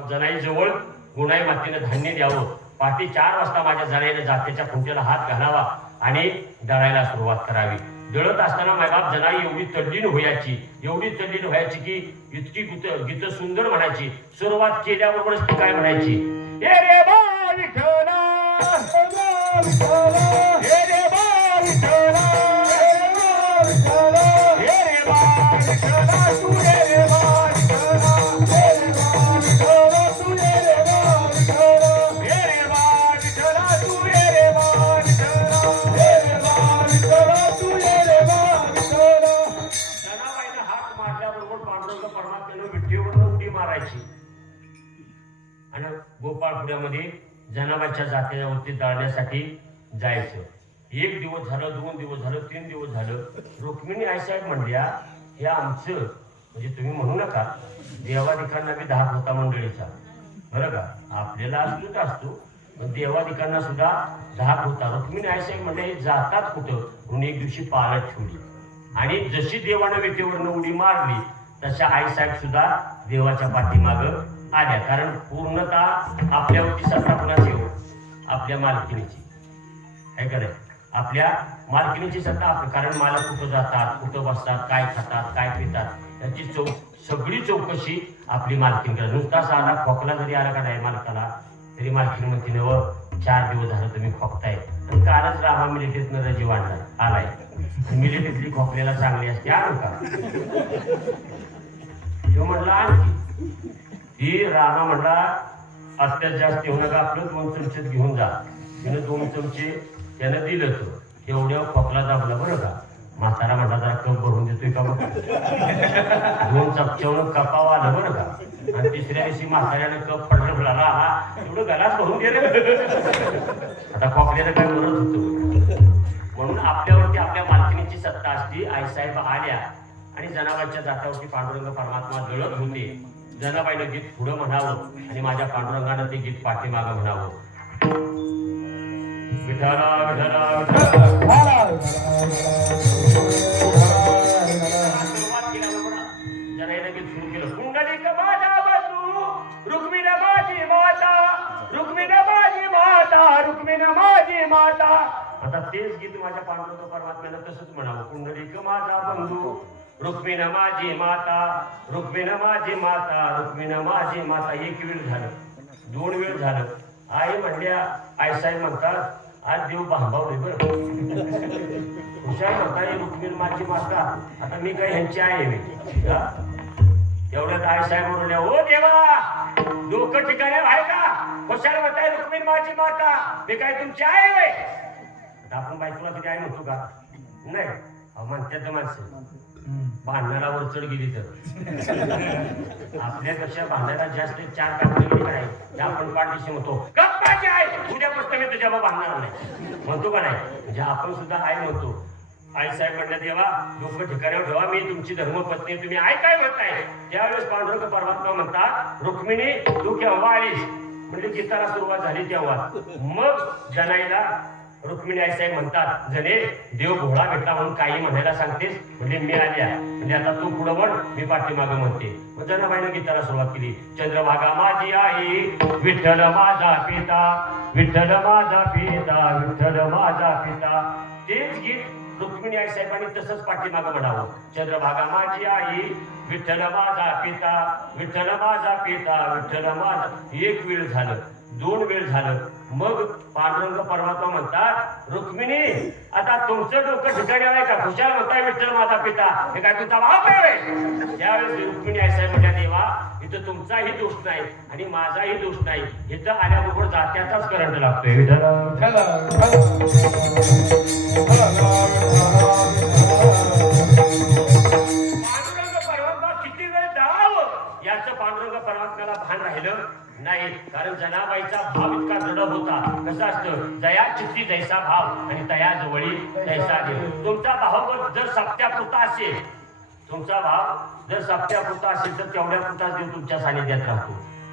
जनाई जवळ गुणाई मातेनं धान्य द्यावं. पहाटे 4 वाजता माझ्या जनाईनं जात्याच्या खुंट्याला हात घालावा आणि दळायला सुरुवात करावी. दळत असताना मायबाप जनाई एवढी तल्लीन व्हायची की इतकी गीतं सुंदर म्हणायची. सुरुवात केल्याबरोबरच ती काय म्हणायची, ए रे बा विठ्ठला, ए रे बा विठ्ठला, ए रे बा विठ्ठला, तू ए रे बा विठ्ठला, ए रे बा विठ्ठला, तू ए रे बा विठ्ठला, ए रे बा विठ्ठला, तू ए रे बा विठ्ठला, ए रे बा विठ्ठला, तू ए रे बा विठ्ठला. जनाबाईनं हात मारल्याबरोबर पांडुरंग परमात्म्यानं विठ्ठीवरून उडी मारायची आणि गोपाळपुऱ्यामध्ये जनाबाईच्या जात्यावरती दळण्यासाठी जायचं. 1 दिवस झालं, 2 दिवस झालं, 3 दिवस झालं. रुक्मिणी आईसाहेब म्हणल्या, हे आमचं म्हणजे तुम्ही म्हणू नका, देवादिकांना बी धाक होता मंडळीचा, बरं का. आपल्याला असतो, पण देवादिकांना सुद्धा धाक होता. रुक्मिणी आईसाहेब म्हणले, हे जातात कुठं म्हणून एक दिवशी पाळत ठेवली आणि जशी देवानं विटेवरनं उडी मारली तशा आईसाहेब सुद्धा देवाच्या पाठीमागं आल्या. कारण पूर्णतः आपल्यावरती सत्ता कुणाची हो, आपल्या मालकिनीची आहे का नाही. आपल्या मालकिनीची सत्ता आपली. कारण मालक कुठं जातात, कुठं बसतात, काय खातात, काय पितात, याची सगळी चौकशी आपली मालकीन करतात. नुसता साधा खोकला जरी आला का नाही मालकाला, तरी मालकीन म्हणते न 4 दिवस झालं तुम्ही खोकताय. आणि कालच रामा मिलिटरीतनं रजी वाढला आलाय, मिलिटरीतली खोकल्याला चांगली असते, आणू का. तो म्हणला आणखी, ही राणा म्हणला अत्याच जास्त येऊ नका, आपलं 2 चमचे घेऊन जा. तिनं 2 चमचे त्यानं दिलं तो, तेवढ्या खोकला दाबला बरं का. म्हातारा म्हणला जरा कप भरून देतोय का मग. 2 चमच्यावरून कपाव आलं बरं का. आणि तिसऱ्या दिवशी म्हाताऱ्यानं कप पडलं म्हणाला, हा एवढं गलास भरून गेलं. आता खोकल्यानं काय बरंच होतं. म्हणून आपल्यावरती आपल्या मालकिनीची सत्ता असती. आईसाहेब आल्या आणि जनाबाईच्या जात्यावरती पांडुरंग परमात्मा दळत होते. जनाबाईनं गीत पुढं म्हणावं आणि माझ्या पांडुरंगानं ते गीत पाठीमागं म्हणावं. विठाला विठाला विठाला सुरुवात केल्याबरोबर जनाईनं गीत सुरू केलं. कुंडलिक माझा बंधू, रुक्मिणी माझी माता, रुक्मिणी माझी माता, रुक्मिणी माझी माता. आता तेच गीत माझ्या पांडुरंग परमात्म्यानं तसंच म्हणावं. कुंडलिक माझा बंधू, रुक्मिणी माझी माता, रुक्मिणी माझी माता, रुक्मिणी माझी माता. 1 वेळ झालं, 2 वेळ झालं. आई म्हणल्या, आईसाहेब म्हणतात, आज देव भांबावले बरं. हुशार म्हणता, रुक्मिणी माझी माता, आता मी काय ह्यांची आई आहे मी. तेवढ्यात आईसाहेब बोलल्या, ओ देवा डोकं ठिकाणी आहे का. हुशार म्हणताय रुक्मिणी माझी माता, मी काय तुमची आई आहे. आपण बायकोला कधी आई म्हणतो का नाही. म्हणतात माणसं भांडणाला वरचढ गेली तर आपल्यापेक्षा भांडायला जास्त 4 कापडी गेली काय आपण पाठीशी म्हणतो गप्पाची आहे, उद्यापासून मी तुझ्या भांडणार नाही म्हणतो का नाही. म्हणजे आपण सुद्धा आई म्हणतो. आईसाहेब म्हणतात, देवा डोकं ठिकाणावर ठेवा, मी तुमची धर्मपत्नी, तुम्ही आई काय म्हणताय. त्यावेळेस पांडुरंग परमात्मा म्हणतात, रुक्मिणी तू केव्हा आलीस. म्हणजे गीताला सुरुवात झाली तेव्हा. मग जनाईला रुक्मिणी आईसाहेब म्हणतात, जने देव भोळा भेटला म्हणून काही म्हणायला सांगतेस. म्हणजे मी आल्या, म्हणजे आता तू पुढं वळ, मी पाठीमागं म्हणते. मग जनाबाईनं गीताला सुरुवात केली. चंद्रभागा माझी आई, विठ्ठल माझा पिता, विठ्ठल माझा पिता, विठ्ठल माझा पिता. तेच गीत रुक्मिणी आईसाहेबांनी तसंच पाठीमागं म्हणावं. चंद्रभागा माझी आई, विठ्ठल माझा पिता, विठ्ठल माझा पिता, विठ्ठल माझा. 1 वेळ झालं, 2 वेळ झालं. मग पांडुरंग परमात्मा म्हणतात, रुक्मिणी आता तुमचं डोकं ठिकाणी आहे का. खुशाल म्हणताय विठ्ठल माझा पिता, हे काय तुमचा बाप आहे. त्यावेळेस रुक्मिणी आईसाहेब म्हणल्या, देवा इथं तुमचाही दोष नाही आणि माझाही दोष नाही. इथं आल्याबरोबर जात्याचाच करंट लागतोय. विठ्ठल पांडुरंग परमात्मा किती वेळ दळावं याचं पांडुरंग परमात्म्याला भान राहिलं नाही. कारण जनाबाईचा भाव इतका दृढ होता. कसं असतं, जया चित्ती जैसा भाव आणि तया जवळी तैसा देव. तुमचा भाव जर सप्त्यापुरता असेल, तुमचा भाव जर सप्त्यापुरता असेल तर तेवढ्या पुरताच देव तुमच्या सानिध्यात राहतो.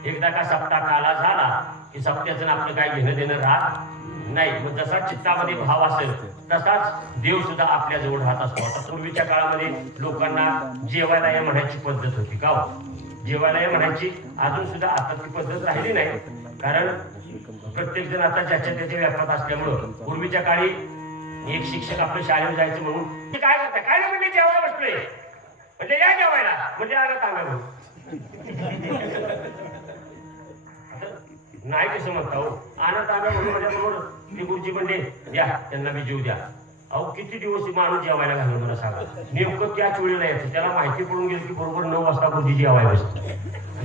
एकदा का सप्ताह काला झाला की सप्त्याचं आपलं काय घेणं देणं राहत नाही. मग जसा चित्तामध्ये भाव असेल तसाच देव सुद्धा आपल्या जवळ राहत असतो. आता पूर्वीच्या काळामध्ये लोकांना जेवायला या म्हणायची पद्धत होती का हो? जेवायला या म्हणायची अजून सुद्धा आता ती पद्धत राहिली नाही. कारण प्रत्येक जण आता ज्याच्या त्याच्या व्यापारात असल्यामुळं पूर्वीच्या काळी एक शिक्षक आपल्या शाळेवर जायचं म्हणून काय करता काय नाही म्हणजे जेवायला बसलोय म्हणजे या जेवायला म्हणजे आलं तांब्या म्हणून नाही कसं म्हणता हो आनंद तांब्या म्हणून माझ्याबरोबर ते गुरुजी म्हणजे या त्यांना मी जीव द्या. अहो किती दिवस माणूस जेवायला घालून मला सांगा. नेमकं त्याच वेळेला यायचं त्याला माहिती पडून गेली की बरोबर 9 वाजता गुरुजी जेवायला बसतो.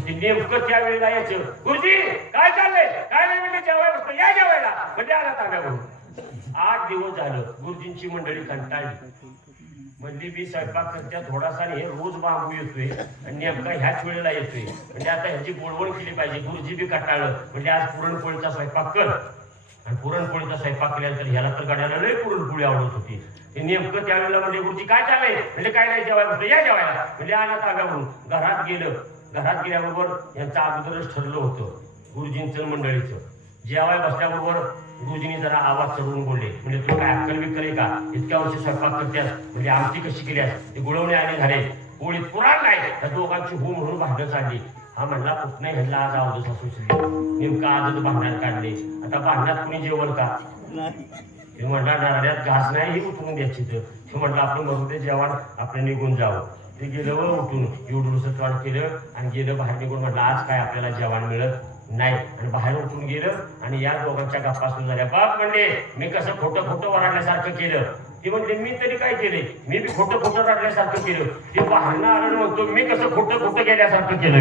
ते नेमकं त्या वेळेला यायचं गुरुजी काय चाललंय काय नाही म्हणजे जेवायला बसतो या जेवायला म्हणजे आला तांब्या म्हणून. 8 दिवस झालं गुरुजींची मंडळी कंटाळली. म्हणजे मी स्वयंपाक करत्या थोडासा हे रोज बांबू येतोय आणि नेमका ह्याच वेळेला येतोय म्हणजे आता ह्याची बोलवण केली पाहिजे. गुरुजी बी कंटाळलं म्हणजे आज पुरणपोळीचा स्वयंपाक कर. आणि पुरणपोळीचा स्वयंपाक केल्यानंतर ह्याला तर गाड्याला लय पुरणपोळी आवडत होती. ते नेमकं त्यावेळेला म्हणजे गुरुजी काय चाललंय म्हणजे काय नाही जेवायला बसलं या जेवायला म्हणजे आला तांब्या म्हणून. घरात गेलं. घरात गेल्याबरोबर यांचं अगोदरच ठरलं होतं गुरुजींचं मंडळीचं. जेवायला बसल्याबरोबर गुरुजींनी जरा आवाज चढवून बोलले म्हणजे तुला काय अक्कल बिक्कल आहे का? इतक्या वर्ष स्वयंपाक करतेस म्हणजे आमची कशी केल्यास ते गुळवणे आले झाले पोळीत पुराण नाही त्या दोघांची हो म्हणून भांडण चालली. हा म्हणला कुठं ह्याला आज आवडत सुचली नेमका आजच भांडणात काढले. आता भांडणात कुणी जेवण का? ते म्हणला नारड्यात घास नाही ही उठवून द्यायची. तर म्हटलं आपण म्हणून ते जेवण आपलं निघून जावं. ते गेलं व उठून एवढं तोंड केलं आणि गेलं बाहेर निघून म्हटलं आज काय आपल्याला जेवण मिळत नाही. आणि बाहेर उठून गेलं आणि या दोघांच्या गप्पा सुरू झाल्या. बाप म्हणले मी कसं खोटं खोटं वराडल्यासारखं केलं. ती म्हणते मी तरी काय केले मी बी खोटं खोटं रडल्यासारखं केलं. ते बाहेरनं आलं म्हणतो मी कसं खोटं खोटं गेल्यासारखं केलं.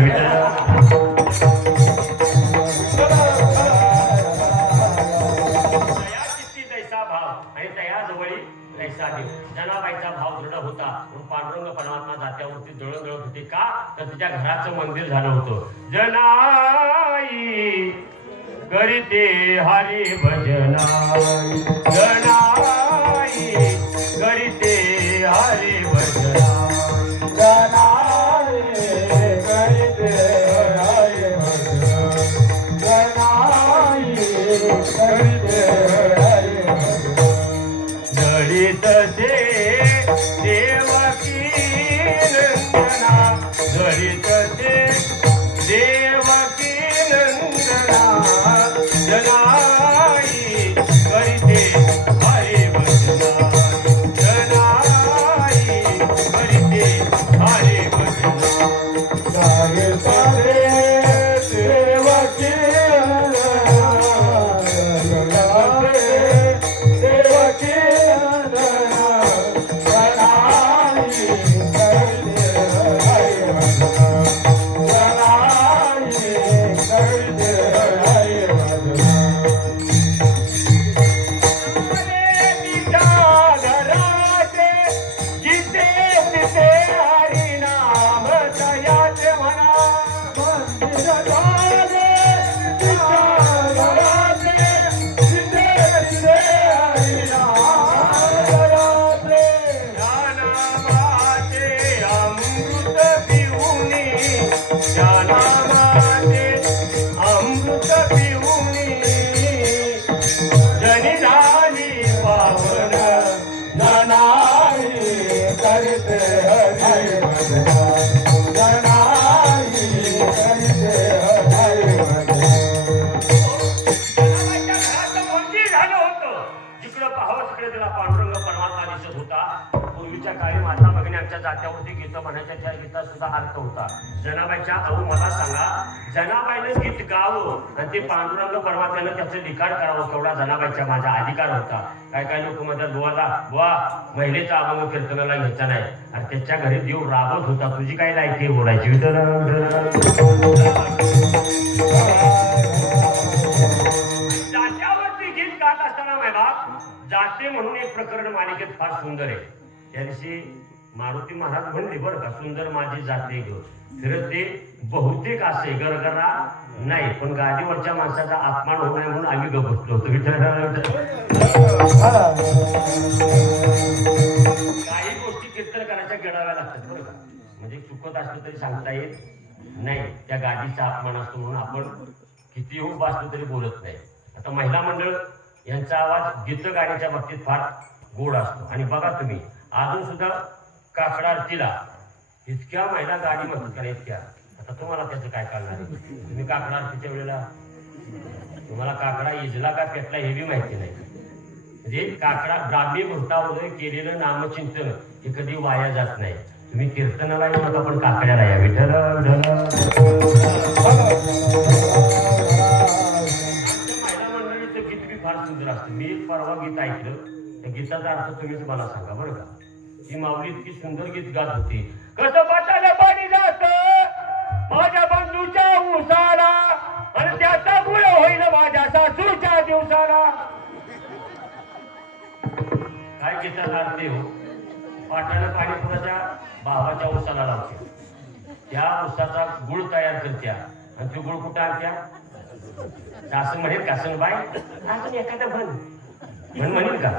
तया चित्ती तैसा भाव आणि तया जवळी तैसा देव. जनाबाईचा भाव दृढ होता म्हणून पांडुरंग परमात्मा जात्यावरती दळण दळत होते का तर तिच्या घराचं मंदिर झालं होतं. जनाई करीते हरी भजनाई जनाई करीते हरी भजनाई जनाई करीते हरी भजनाई जनाई करीते हरी भजनाई दलित से देवकी नंदना दलित से देवकी नंदना जनाई करते हरे भजना जनाई करते हरे भजना. सारे सारे देवकी देवकी जात्यावरती गीत म्हणायच्या त्या गीतात सुद्धा अर्थ होता. जनाबाईच्या अहो मला सांगा जनाबाईनं गीत गावं आणि ते पांडुरंग परमात्म्यानं त्याचं लिखाण करावं केवढा जनाबाईच्या माझा अधिकार होता. काय काय लोक म्हणतात बुवा महिलेचा अभंग कीर्तनाला घ्यायचा नाही आणि त्याच्या घरी देव राबत होता तुझी काय लायकी बोलायची. जात्यावरती गीत गात असताना महिला जाते म्हणून एक प्रकरण मालिकेत फार सुंदर आहे. त्या दिवशी मारुती महाराज म्हणले बरं का सुंदर माझी जाते ग खरं ते बहुतेक असे गरगरा नाही पण गादीवरच्या माणसाचा अपमान होऊ नये म्हणून आम्ही गप बसलो होतो. काही गोष्टी कीर्तन करायच्या फेडाव्या लागतात बरं का. म्हणजे चुकत असलं तरी सांगता येत नाही. त्या गादीचा अपमान असतो म्हणून आपण किती उभ असलो तरी बोलत नाही. आता महिला मंडळ यांचा आवाज गीत गाण्याच्या बाबतीत फार गोड असतो. आणि बघा तुम्ही अजून सुद्धा काकडा आरतीला इतक्या महिला गाडी म्हणतात का इतक्या. आता तुम्हाला त्याचं काय कळणार आहे. तुम्ही काकडा आरतीच्या वेळेला तुम्हाला काकडा इजला का पेटला हे बी माहिती नाही. म्हणजे काकडा ब्राह्मी भूतावर केलेलं नामचिंतन हे कधी वाया जात नाही. तुम्ही कीर्तनाला येऊ नका पण काकड्याला या. विठ्ठल महिला मंडळीचं गीत बी फार सुंदर असतं. मी एक परवा गीत ऐकलं. त्या गीताचा अर्थ तुम्हीच मला सांगा बरं का. ती माऊली इतकी सुंदर गीत गात होती. कसं पाटाला पाणी जात माझ्या बंधूच्या उसाला आणि त्याचा गुळ होईल माझ्या सासूच्या दिवसाला. काय गीताचा अर्थ हो. पाटाला पाणी पुराच्या भावाच्या उसाला लावते. त्या उसाचा गुळ तयार करत्या आणि तो गुळ कुठं आणत्या. असं म्हणेल कासन बाय अजून एखादा म्हणेल का.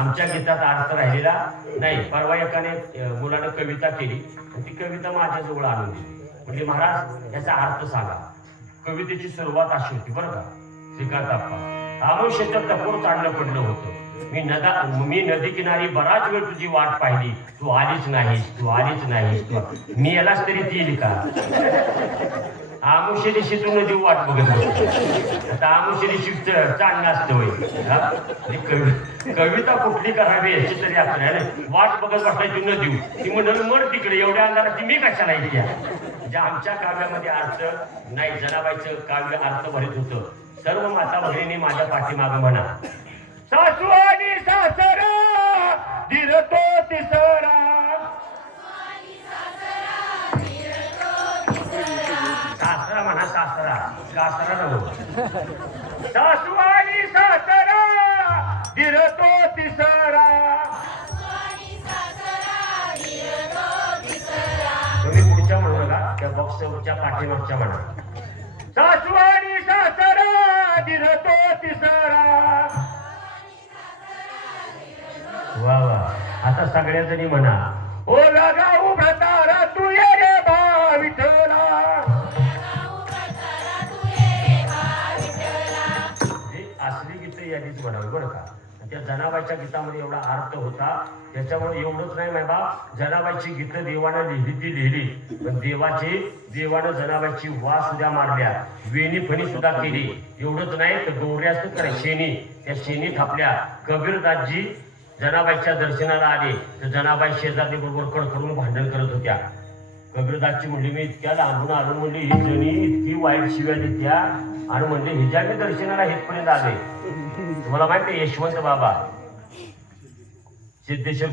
आमच्या गीतात अर्थ राहिलेला नाही. परवा एकाने मुलानं कविता केली आणि ती कविता माझ्याजवळ आणून दिली. म्हणजे महाराज याचा अर्थ सांगा. कवितेची सुरुवात अशी होती बरं का. श्रीकांताप्पा आमुष्याचं टपोर चाललं पडलं होतं. मी नदी किनारी बराच वेळ तुझी वाट पाहिली. तू आलीच नाहीस. मी यालाच तरी येईल का. आमुष्य दिवशी तू नदी वाट बघत होती. आता आमुष्य दिवशी चालणं असतं होय. कविता कुठली करावी याची तरी आपल्याला वाट बघत बसायची न देऊ. ती म्हणून मर तिकडे एवढ्या अंधाराची मी कशाला येत्या. म्हणजे आमच्या काव्यामध्ये अर्थ नाही. जनाबाईचं काव्य अर्थ भरीत होतं. सर्व माता भगिनी माझ्या पाठीमागं म्हणा. सासू आणि सासरा दिरतो तिसरा. सासरा म्हणा सासरा नव्हतं. सासू आणि सासरा दिरतो तिसरा. तुम्ही पुढच्या म्हणू नका. त्या बॉक्सच्या पाठीमागच्या म्हणा. सासू आणि सासरा दिरतो तिसरा. वा वा. आता सगळ्या जणी म्हणा. ओ लगाऊ भ्रतारा तू ये रे बा विठ्ठला. असली गीत यादीच म्हणावी बरं का. त्या जनाबाईच्या गीतामध्ये एवढा अर्थ होता. त्याच्यामुळे एवढंच नाही माय बाप. जनाबाईची गीतं देवानं लिहिली पण देवानं जनाबाईची वास सुद्धा मारल्या. वेणी फणी सुद्धा केली. एवढंच नाही तर गौऱ्या असतात शेणी. त्या शेणी थापल्या. कबीरदासजी जनाबाईच्या दर्शनाला आले तर जनाबाई शेजारी बरोबर कडकडून भांडण करत होत्या. कबीरदासची म्हणली मी इतक्या लांबून आलो म्हणली ही जणी इतकी वाईट शिव्या देत्या आणि म्हणले हिच्या मी दर्शनाला हेतपर्यंत आले. तुम्हाला माहिती आहे यशवंत बाबा सिद्धेश्वर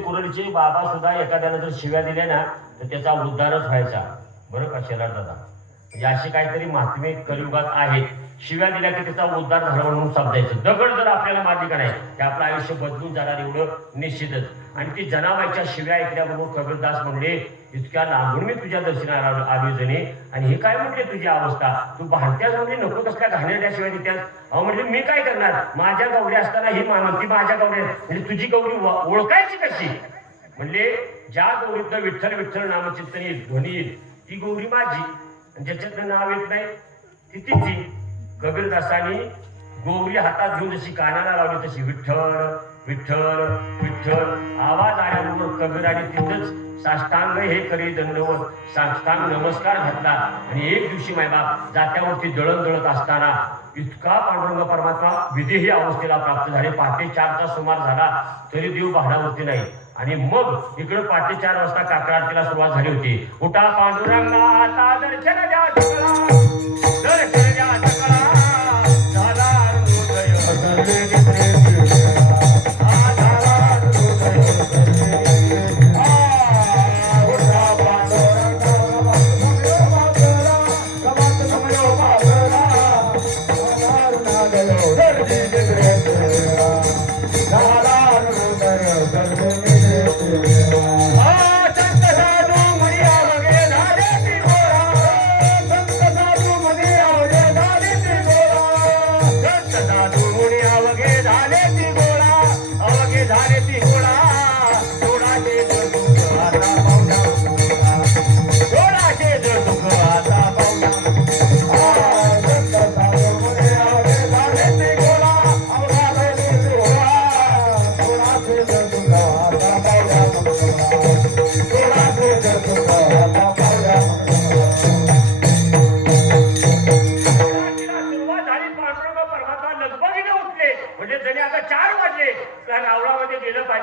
कुरोलीचे बाबा सुद्धा एखाद्याला जर शिव्या दिल्या ना तर त्याचा उद्धारच व्हायचा बरं का शेलार दादा. म्हणजे अशी काहीतरी महात्मे कलियुगात आहेत. शिव्या दिल्या की त्याचा उद्धार झाला म्हणून समजायचं. दगड जर आपल्याला मारली का नाही ते आपलं आयुष्य बदलून जाणार एवढं निश्चितच. आणि ती जनाबाईच्या शिव्या ऐकल्याबरोबर कबीरदास म्हणले इतक्या लांबून मी तुझ्या दर्शनाला आली जणी आणि हे काय म्हटले तुझी अवस्था. तू भांडत्यास म्हणजे नको कसल्या घाणेरड्या शिवाय देत्यास. अहो म्हणजे मी काय करणार. माझ्या गौरी असताना ही म्हणती माझ्या गौरी म्हणजे तुझी गौरी ओळखायची कशी. म्हणजे ज्या गौरीतनं विठ्ठल विठ्ठल नामचिंतन येईल ध्वनी येईल ती गौरी माझी. आणि ज्याच्यातलं नाव येत नाही ती तिची. कबीरदासानी गौरी हातात घेऊन जशी कानाला लावली तशी विठ्ठल विठ्ठल विठ्ठल आवाज आल्याबरोबर कबीराने तिथंच साष्टांग हे करी दंडवत साष्टांग नमस्कार घातला. आणि एक दिवशी मायबाप जात्यावरती दळत असताना इतका पांडुरंग परमात्मा विदेही अवस्थेला प्राप्त झाले. पहाटे 4चा सुमार झाला तरी देव भाडावरती नाही. आणि मग इकडे पहाटे 4 वाजता काकडा आरतीला सुरुवात झाली होती. उठा पांडुरंगा आता दर्शन द्या सकळा, दर्शन द्या सकळा, झाला संत साधू म्हणिया वगे झाले ती गोरा.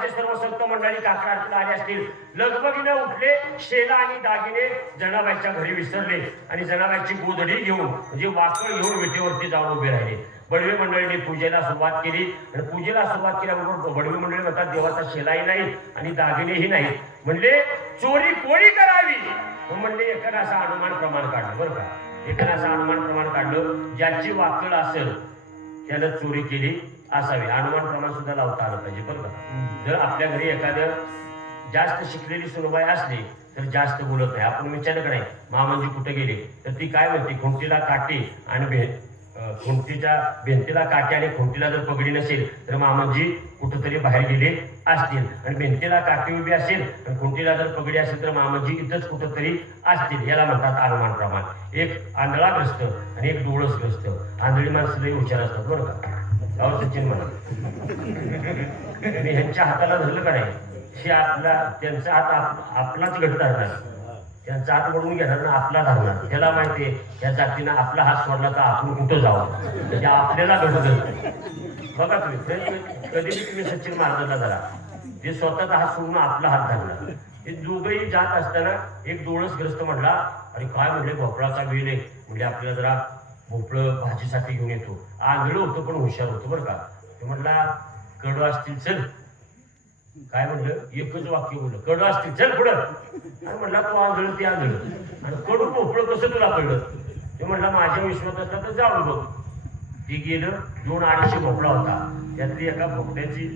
गावाचे सर्व संत मंडळी काकडा आरतीला आले असतील. लगबगीने उठले, शेला आणि दागिने जनाबाईच्या घरी विसरले आणि जनाबाईची गोधडी घेऊन म्हणजे वाकड घेऊन विटेवरती जाऊन उभे राहिले. बडवे मंडळीने पूजेला सुरुवात केली आणि पूजेला सुरुवात केल्याबरोबर बडवे मंडळी म्हणतात देवाचा शेलाही नाही आणि दागिनेही नाही. म्हणले चोरी कोणी करावी. म्हणले एकानं असं अनुमान प्रमाण काढलं बरं का. एकानं असं अनुमान प्रमाण काढलं ज्याची वाकड असेल त्यानं चोरी केली असावी. अनुमान प्रमाण सुद्धा लावता आलं पाहिजे बरं का. जर आपल्या घरी एखादं जास्त शिकलेली सुनबाई असली तर जास्त बोलत नाही. आपण विचारलं का नाही मामांजी कुठे गेले तर ती काय म्हणते खुंटीला काठी आणि खुंटीच्या भिंतीला काठी आणि खुंटीला जर पगडी नसेल तर मामांजी कुठंतरी बाहेर गेले असतील. आणि भिंतीला काठी उभी असेल आणि खुंटीला जर पगडी असेल तर मामांजी इथंच कुठंतरी असतील. याला म्हणतात अनुमान प्रमाण. एक आंधळाग्रस्त आणि एक डोळसग्रस्त. आंधळी माणसं लई हुशार असतात बरं का. गाव सचिन म्हणा ह्यांच्या हाताला धरलं का नाही हे आपला त्यांचा हात आपलाच घट धरणार. त्यांचा हात मोडून घेणार ना आपला धरणार. त्याला माहितीये या जातीनं आपला हात सोडला तर आपण कुठं जावं म्हणजे आपल्याला घट धरतो. बघा तुम्ही कधी तुम्ही सचिन महाराजांना धरा ते स्वतःचा हात सोडून आपला हात धरला. हे दोघंही जात असताना एक डोळसग्रस्त म्हणला अरे काय म्हणले भोपळाचा वेल आहे म्हणजे आपल्याला जरा भोपळं भाजीसाठी घेऊन येतो. आंधळं होतं पण हुशार होतं बरं का. ते म्हणला कडू असतील चल. काय म्हणलं एकच वाक्य बोललं कडू असतील चल पुढं. आणि म्हणला तू आंधळ ते आंधळ आणि कडू भोपळं कसं तुला कळलं. ते म्हणला माझ्या विश्वास असला तर जाऊ बघ. ती गेलं 200-250 भोपळा होता. त्यातली एका भोपळ्याची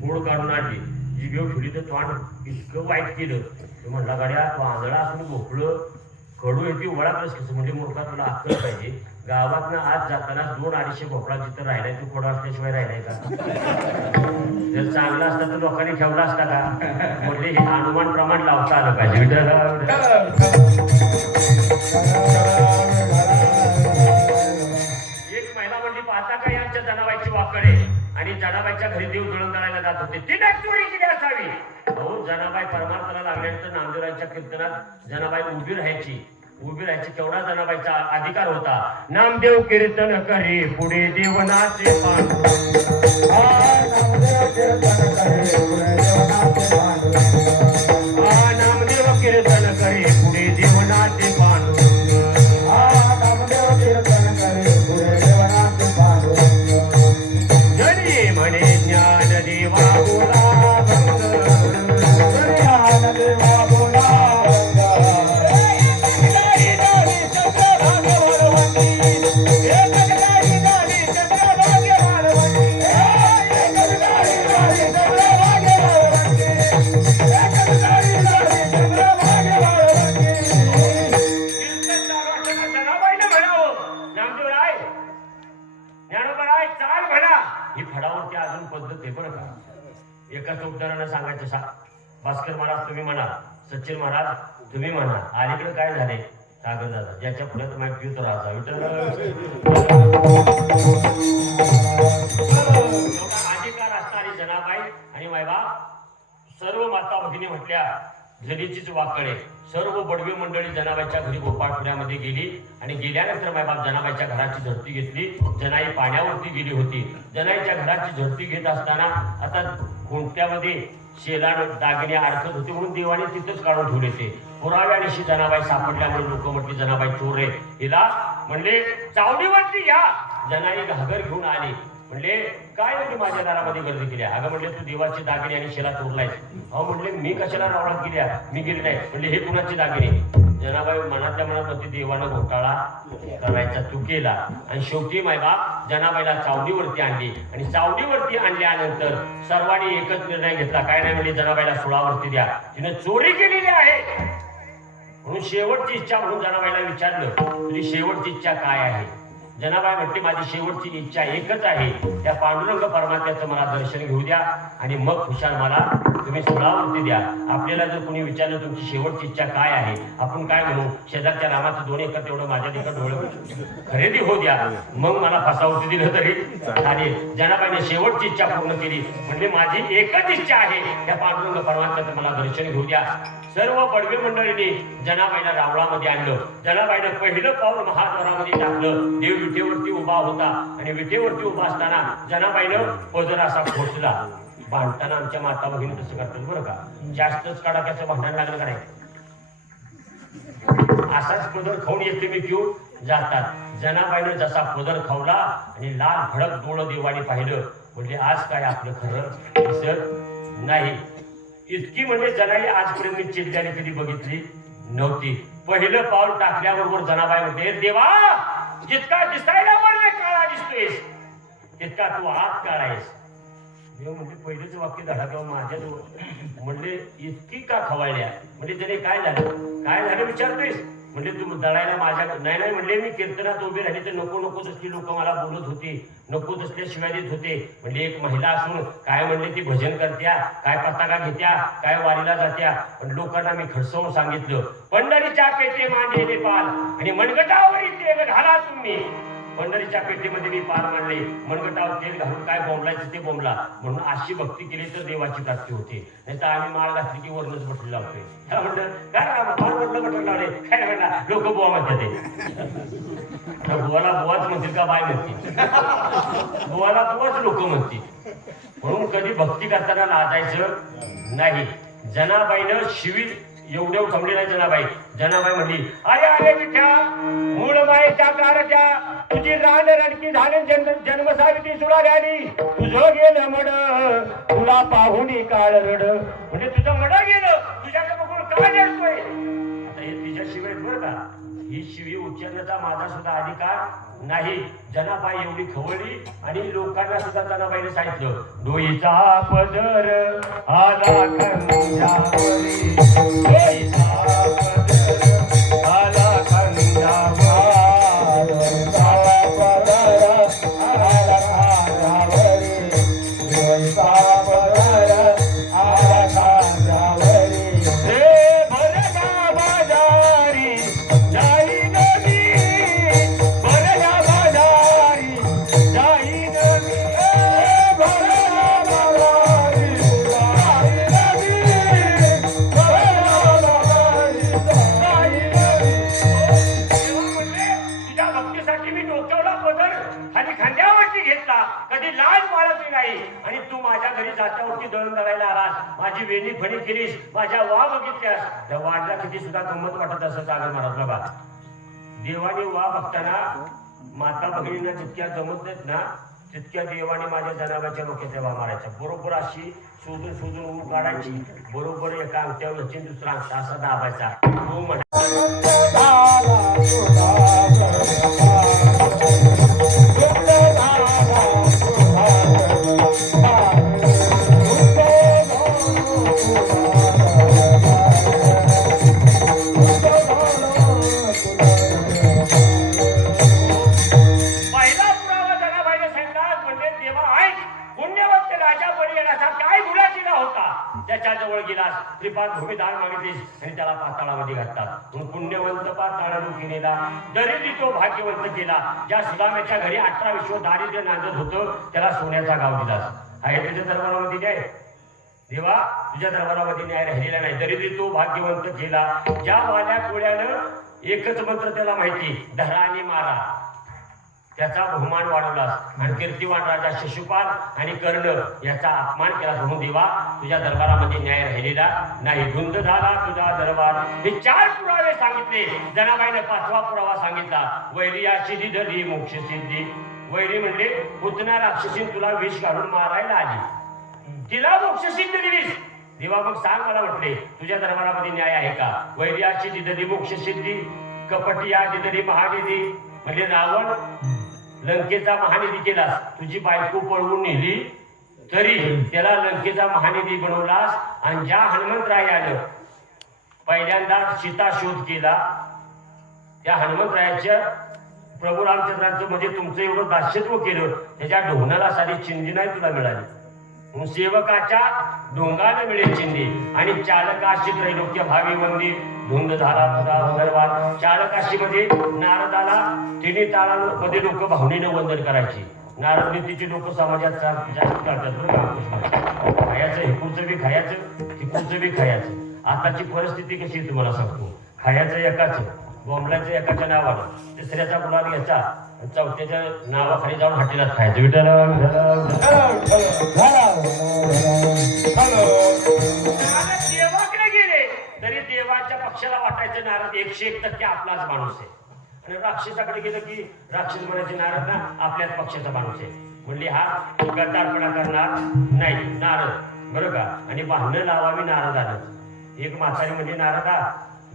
फोड काढून आणली जी घेऊ ठेवली तर तोंड इतकं वाईट केलं. ते म्हणला गाड्या तू आंधळा असून भोपळं कडू येते ओळखलंच कसं म्हणजे मूर्खा तुला अक्कल पाहिजे. गावातनं आज जाताना 200-250 भोपळा जिथं राहिलाय तू कोडा असल्याशिवाय राहिलाय का. जर चांगला असता तर लोकांनी ठेवला असता का. म्हणजे हे अनुमान प्रमाण लावता आलं पाहिजे. एक महिला म्हणजे पाहता का यांच्या जनाबाईची वाकडे आणि जनाबाईच्या घरी देव जुळून करायला जात होते ती नाही चोरी केली असावी. हो जनाबाई परमार्थाला लागल्यानंतर नामदेवरांच्या कीर्तनात जनाबाई उभी राहायची. केवढा जनाबाईचा अधिकार होता. नामदेव कीर्तन करे पुढे देवनाचे पांडू. नामदेव कीर्तन करे पुढे देवनाचे पांडू. जरी म्हणे ज्ञान देवा बोला एकाच उदाहरण सांगायचं. भास्कर महाराज तुम्ही म्हणा सचिन महाराज तुम्ही म्हणा अलीकडे काय झाले सागर दादा ज्याच्या पुढे तुम्हाला पिऊत राहायचा अधिकार असणारी जनाबाई आणि मायबाप सर्व माता भगिनी म्हटल्या जलीचीच वाकडे. सर्व बडवे मंडळी जनाबाईच्या घरी गोपाळपुऱ्यामध्ये गेली आणि गेल्यानंतर मायबाप जनाबाईच्या घराची झडती घेतली. जनाई पाण्यावरती गेली होती. जनाईच्या घराची झडती घेत असताना आता कोणत्यामध्ये शेला दागिने अडकत होते म्हणून देवाने तिथंच काढून ठेवले. ते पुराव्यानिशी जनाबाई सापडल्यामुळे लोक म्हटली जनाबाई चोर आहे. हिला म्हणले चावडीवरती घ्या. जनाई घागर घेऊन आली. म्हणले काय म्हणजे माझ्या दारामध्ये गर्दी केली. अगं म्हणले तू देवाची दागिने आणि शेला चोरलायस. अहो म्हणले मी कशाला रावणात केल्या मी गेली नाही. म्हणले हे कुणाची दागिने. जनाबाई मनातल्या मनात होती देवानं घोटाळा करायचा तू केला. आणि शेवटी मायबाप जनाबाईला चावडीवरती आणली आणि चावडीवरती आणल्यानंतर सर्वांनी एकच निर्णय घेतला. काय नाही म्हणजे जनाबाईला सुळावरती द्या. तिने चोरी केलेली आहे म्हणून शेवटची इच्छा म्हणून जनाबाईला विचारलं तुझी शेवटची इच्छा काय आहे. जनाबाई म्हटली माझी शेवटची इच्छा एकच आहे त्या पांडुरंग परमात्म्याचं मला दर्शन घेऊ द्या आणि मग खुशाल मला तुम्ही सुळावरती द्या. आपल्याला जर कोणी विचारलं तुमची शेवटची इच्छा काय आहे आपण काय म्हणू शेजारच्या रामाचं 2 एकर तेवढं माझ्या तिकडं डोळे खरेदी होऊ द्या मग मला फसावती दिलं तरी चालेल. जनाबाईने शेवटची इच्छा पूर्ण केली. म्हणजे माझी एकच इच्छा आहे त्या पांडुरंग परमात्म्याचं मला दर्शन घेऊ द्या. सर्व बडवे मंडळींनी जनाबाईला रावळामध्ये आणलं. जनाबाईने पहिलं पाऊल महाद्वारामध्ये टाकलं. देव विटेवरती उभा होता आणि विटेवरती उभा असताना जनाबाईनं पदर असा खोचला भांडताना आमच्या माता भगिनी तसं करतात बरं का. जास्तच कडाक्याचं भांडण लागलं का नाही, असाच पदर खाऊन येते मी घेऊन जातात. जनाबाईनं जसा पदर खावला आणि लाल भडक डोळं देवाने पाहिलं, म्हणजे आज काय आपलं खरं दिसत नाही. इतकी म्हणजे जनाई आजपर्यंत मी चिल्ल्याने कधी बघितली नव्हती. पहिलं पाऊल टाकल्याबरोबर जनाबाई म्हणते, देवा जितका दिसायला वरले काळा दिसतोयस तितका तू आत काळा आहेस. देव म्हणजे पहिलेच वाक्य धडाकाव माझ्याजवळ. म्हणले इतकी का खवाळल्या, म्हणजे त्याने काय झालं विचारतोयस. म्हणजे तू दळायला माझ्या नाही नाही म्हणले, मी कीर्तनात उभे राहिले तर नको नको तसली लोक मला बोलत होती, नको तसल्या शिव्या देत होते. म्हणजे एक महिला असून काय म्हणले ती भजन करत्या, काय पताका घेत्या, काय वारीला जात्या. पण लोकांना मी खडसवून सांगितलं, पंढरीच्या पेटे मांडलेले पाल आणि मनगटावरील तेल घाला तुम्ही. पंढरीच्या पेटीमध्ये मी पार मांडले, मनगटावर तेल घालून काय बोंबलायचं ते बोंबला. म्हणून अशी भक्ती केली तर देवाची प्राप्ती होते. नाही तर आम्ही माळ घातली की वरणच बटलं लावतोय. काय म्हणलं काय रामा फार वरलं बटन लावले काय म्हणला, लोक बुवा म्हणतात ते. बुवाला बुवाच म्हणतील का बाय म्हणतील, बुवाला बुवाच लोक म्हणतील. म्हणून कधी भक्ती करताना लाजायचं नाही. जनाबाईनं शिवी एवढ्या थांबली नाही जनाबाई. जनाबाई म्हणली, अरे अरे विठ्या मूळ मायेच्या कारच्या तुझी रान रणकी झाली, जन्मसावित्री सुडाली आली, तुझं गेलं मड तुला पाहुणी काळ रड. म्हणजे तुझं मड गेलं, तुझ्याकडे बघून काय रडतोय. आता हे तिच्याशिवाय बरं का, ही शिवी उच्चारण्याचा माझा सुद्धा अधिकार नाही. जनाबाई एवढी खवळली आणि लोकांना सुद्धा जनाबाईने सांगितलं, डोईचा पदर आला खंजावरी, डोईचा पदर आला खंजावरी, डोईचा पदर आला खंजावरी, डोईचा पदर आला खंजावरी. हे भरगा बाजारी जाई नदी, भरगा बाजारी जाई नदी, भरगा बाजारी जाई नदी, भरगा बाजारी जाई नदी. तुझ्या भक्तीसाठी मी डोक्यावला पदर खाली खांद्यावरती घेतला, कधी लाज बाळगली नाही. आणि तू माझ्या घरी जात्यावरती दळण दळायला आलास, माझी वेणी फणी केलीस, माझ्या वा बघितल्यास. त्या वाडला किती सुद्धा गंमत वाटत असं चालत म्हणत बघा. देवाने वा बघताना माता भगिनींना जितक्या जमत नाहीत ना, तितक्या देवाने माझ्या जनाबाच्या डोक्याच्या वा मारायच्या. बरोबर अशी शोधून शोधून ऊन काढायची, बरोबर एका अंगठ्यावर लचीन दुसरा अंगठा असा दाबायचा. तो त्याच्याजवळ गेलास, त्रिपाद भूमिदान मागितलीस आणि त्याला पाताळामध्ये घाततात. म्हणून पुण्यवंत पाताळाला केलेला, दरिद्री तो भाग्यवंत केला. ज्या सुदाम्याच्या घरी 18 विश्व दारिद्र्य नांदत होतं, त्याला सोन्याचा गाव दिलास. आहे तुझ्या दरबारामध्ये न्याय देवा, तुझ्या दरबारामध्ये न्याय राहिलेला नाही. दरिद्री तो भाग्यवंत केला. ज्या वाल्या कोळ्यानं एकच मंत्र त्याला माहिती, धरा आणि मारा, त्याचा बहुमान वाढवलास. आणि कीर्तिवान राजा शिशुपाल आणि कर्ण याचा अपमान केला. म्हणून देवा, तुझ्या दरबारामध्ये न्याय राहिलेला नाही. धुंद झाला तुझा दरबार. हे 4 पुरावे सांगितले. जनाबाईने 5वा पुरावा सांगितला, वैरियाची दिधली मोक्ष सिद्धी. वैरी म्हणजे पुतना राक्षसीन तुला विष काढून मारायला आली, तिला मोक्ष सिद्ध दिलीस. देवा मग सांग मला, म्हटले तुझ्या दरबारामध्ये न्याय आहे का. वैरियाची दिधली मोक्ष सिद्धी, कपटिया दिधली महानिधी. म्हणजे रावण लंकेचा महानिधी केलास, तुझी बायको पळवून नेली तरी त्याला लंकेचा महानिधी बनवलास. आणि ज्या हनुमंतरायानं पहिल्यांदा सीता शोध केला, त्या हनुमंतरायाच्या प्रभू रामचंद्रांचं म्हणजे तुमचं एवढं दास्यत्व केलं, त्याच्या ढोंगाला सारी चिंधी नाही तुला मिळाली. सेवकाच्या ढोंगाला मिळेल चिंधी. आणि चालकाशी त्रैलोक्य भावी वंदी. धुंद झाला तुझा दरबार. चालकाशी मध्ये नारदाला तिन्ही ताळांमध्ये लोक भावनेनं वंदन करायची. नारद नीतीची लोक समाजात जास्त करतात बरं का. खायचं हिपूरचं बी खायचं, हिपूरचं बी खायचं. आताची परिस्थिती कशी तुम्हाला सांगतो, खायचं एकाच, बोंबलाचं एकाच्या नावानं, तिसऱ्याचा गुलाल घ्यायचा, आणि चौथ्याच्या नावाखाली जाऊन हॉटेलात खायचं विठ्ठल देवाकडे गेले तरी देवाच्या पक्षाला वाटायचं नारद 101% आपलाच माणूस आहे आणि राक्षसाकडे गेलं की राक्षस म्हणायचे नारद ना आपल्याच पक्षाचा माणूस आहे म्हणली हा गद्दारपणा करणार नाही नारद बरं का आणि भांडणं लावावी नारदानं एक म्हातारी म्हणजे नारदा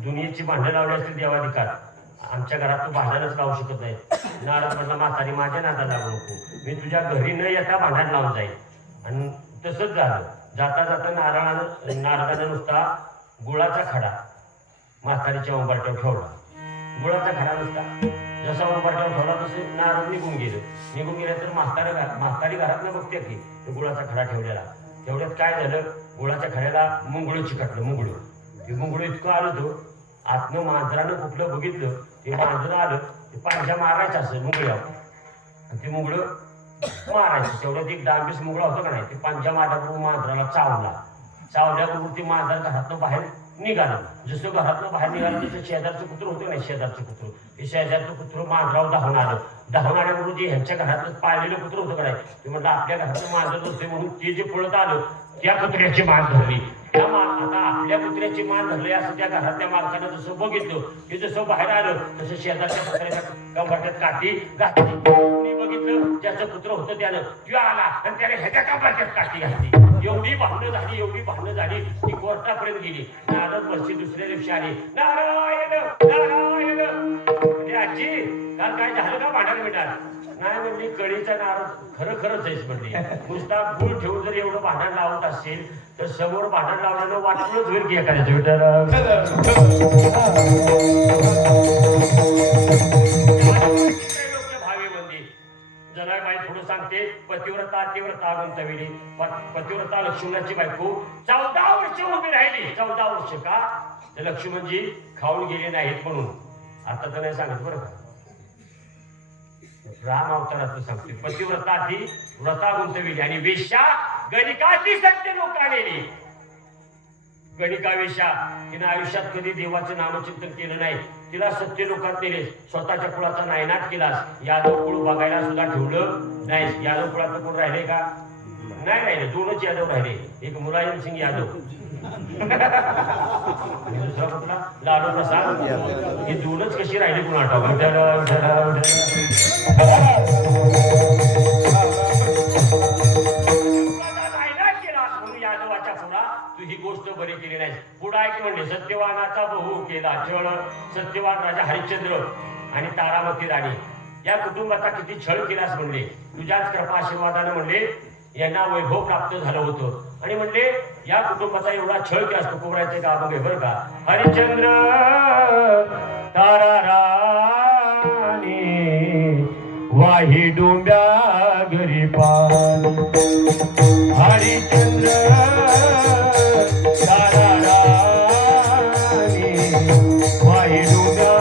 दुनियेची भांडणं लावली असतील देवाधिकार आमच्या घरात तू भांडणच लावू शकत नाही नारद म्हटलं म्हातारी माझ्या नादा लागू नको मी तुझ्या घरी न येता भांडण लावून जाईल आणि तसंच झालं जाता जाता नारदानं नुसता गुळाचा खडा म्हातारीच्या उंबरट्यावर ठेवला गुळाचा खडा नुसता जसा उंबरट्यावर ठेवला तसं नारद निघून गेलं तर म्हातारी घरात न बघते की तो गुळाचा खडा ठेवलेला तेवढ्यात काय झालं गुळाच्या खड्याला मुंगळं चिकटलं मुंगळं इतकं आलं तो आतनं मांजरानं कुठलं बघितलं ते मांजरं आलं ते पांजा मारायचं असं मुंगळ्यावर आणि ते मुंगळं मारायचं तेवढ्यात एक डांबीस मुंगळा होता का नाही ते पांजा मारल्याबरोबर मांजराला चावल्याबरोबर ते मांजर घरातनं बाहेर निघालं जसं घरातनं बाहेर निघालं तसं शेजारचं कुत्रं होतं नाही शेजारचं कुत्रं हे शेजारचं कुत्रं मांजरावर धावून आल्याबरोबर जे ह्यांच्या घरातलं पाळलेलं कुत्रं होतं का नाही ते म्हटलं आपल्या घरातलं मांजर असते म्हणून ते जे पळत आलं त्या कुत्र्याची मान धरली आता आपल्या कुत्र्याची मान धरली असं त्या घरातल्या मालकानं जसं बघितलं की जसं बाहेर आलं तसं शेजारच्या कुत्र्याच्या कंबरट्यात काठी घातली मी बघितलं ज्याचं कुत्र होतं त्यानं त्यो आला आणि त्याने ह्याच्या कंबरट्यात काठी घातली एवढी भांडणं झाली ती कोर्टापर्यंत गेली नारद वर्षी दुसऱ्या दिवशी आली नारायण म्हणजे आजी काल काय झालं का भांडायला मिळणार नाही म्हणजे कळीचा नारद खरंच आहेस म्हणजे नुसता फुल ठेवून जर एवढं भांडण लावत असेल तर समोर भांडण लावल्यानं वाटूनच होईल की एखाद्याचं भावी मंदिर जनाबाई पुढे सांगते पतिव्रता गुंतविली पतिव्रता लक्ष्मणाची बायको 14 वर्ष उभी राहिली 14 वर्ष का तर लक्ष्मणजी खाऊन गेले नाहीत म्हणून आता तर नाही सांगत बरं का राम अवतारात सांगते पतिव्रता ती व्रता गुंतविली आणि वेश्या गणिकाची सत्य लोकांनी गणिका वेश्या तिने आयुष्यात कधी देवाचं नामचिंतन केलं नाही तिला सत्य लोकात नेले स्वतःच्या कुळाचा नायनाट केलास यादव कुळ बघायला सुद्धा ठेवलं नाही यादव कुळाचं कोण राहिले का नाही राहिले 2च यादव राहिले एक मुलायम सिंग यादव दुसरा कुठला लालू प्रसाद ही 2च कशी राहिली कुणा यादवाच्या पुढा तू ही गोष्ट बरी केली नाही पुढा एक म्हणले सत्यवानाचा बहु केला छळ सत्यवान राजा हरिश्चंद्र आणि तारामती राणी या कुटुंबाचा किती छळ केलास म्हणले तुझ्याच कृपा आशीर्वादानं म्हणले यांना वैभव प्राप्त झालं होतं आणि म्हणले या कुटुंबाचा एवढा छळ केला असतो कोबरायचे का बघे बरं का हरिश्चंद्र तारा राणी वाही डोंब्या घरी पाणी हरिश्चंद्र तारा राणी वाही डोंब्या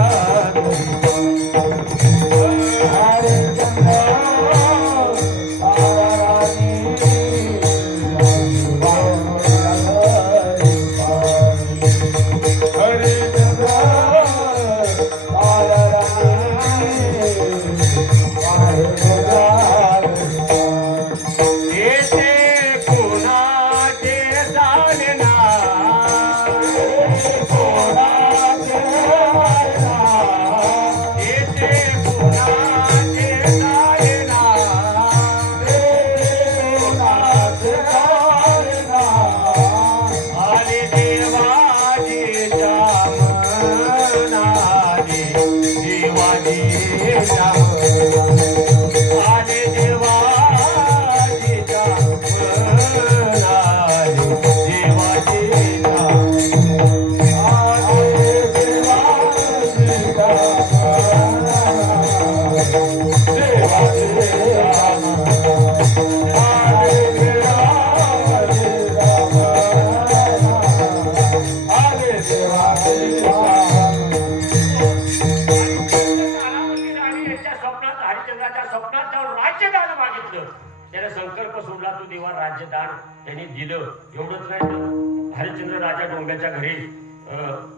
त्यांनी दिलं एवढंच नाही हरिश्चंद्र राजा डोंब्याच्या घरी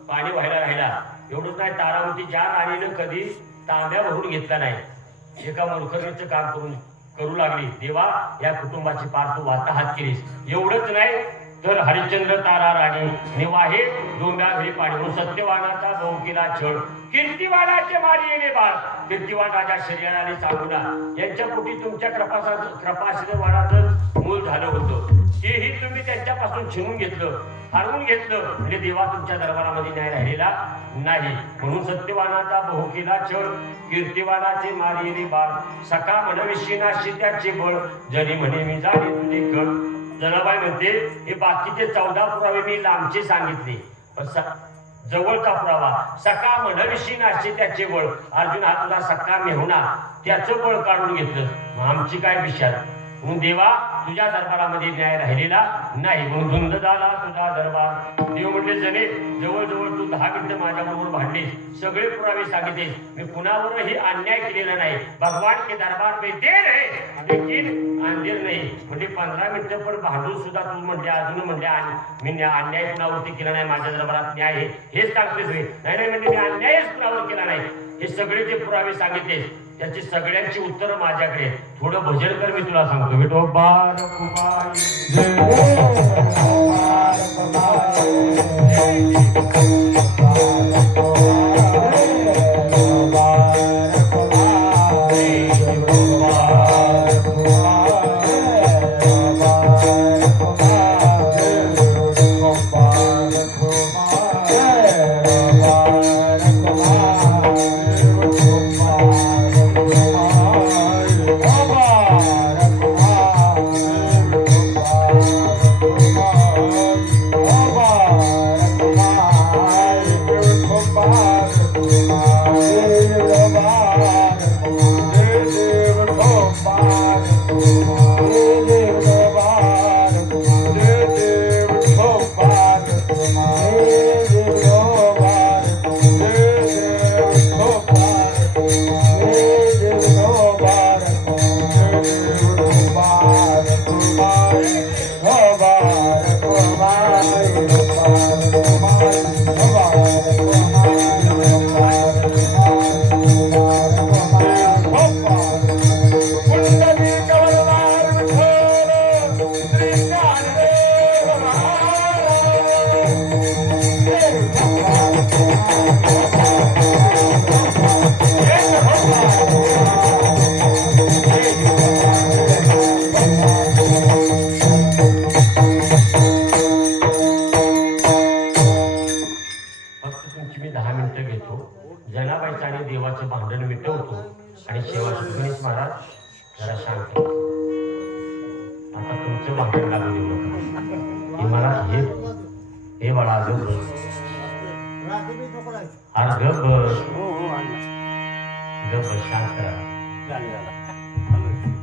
पाणी व्हायला राहिला एवढंच नाही तारावती ज्या राणीनं कधी तांब्या भरून घेतला नाही एका मूर्खतेचं काम करू लागली. देवा या कुटुंबाची पार तू वाताहात केलीस. एवढंच नाही तर हरिश्चंद्र तारा राणी निवाहे डोंब्या घरी पाणी म्हणून सत्यवानाचा बहुकीला छळ कीर्तिवानाचे मारी येणे बाळ कीर्तिवान राजा शरीराने सांगुना यांच्या पोटी तुमच्या कृपाशीर वाणाचं मूल झालं होतं. तेही तुम्ही त्यांच्यापासून छिनून घेतलं, हरवून घेतलं. म्हणजे देवा तुमच्या दरबारामध्ये न्याय राहिलेला नाही. म्हणून सत्यवानाचा बहुकीला छळ कीर्तिवानाचे मारी येणे बाळ सका म्हणविषयीनाशी त्याचे बळ जरी म्हणे मी जाणे तुझे कळ. जनाबाई म्हणते हे बाकीचे 14 पुरावे मी लांबचे सांगितले, पण जवळचा पुरावा सका म्हणविषयी नाशे त्याचे बळ. अर्जुन हा तुझा सक्का मेहुणा त्याचं बळ काढून घेतलं. मग आमची काय विचार. म्हणून देवा तुझ्या दरबारामध्ये न्याय राहिलेला नाही. म्हणून धुंद झाला तुझा दरबार. देव म्हटले जणे जवळजवळ तू 10 मिनिटं माझ्याबरोबर भांडलीस, सगळे पुरावे सांगितले, मी कुणावरही अन्याय केलेला नाही. भगवान के दरबार में देर है लेकिन अंधेर नाही. म्हणजे 15 मिनिटं पण भांडून सुद्धा तू म्हणले अजून म्हणले मी अन्याय कुणावरती केला नाही, माझ्या दरबारात न्याय आहे हेच सांगतेस. नाही नाही म्हणजे मी अन्यायच कुणावर केला नाही. हे सगळे जे पुरावे सांगितले त्याची सगळ्यांची उत्तरं माझ्याकडे. थोडं भजन कर मी तुला सांगतो. विठोबार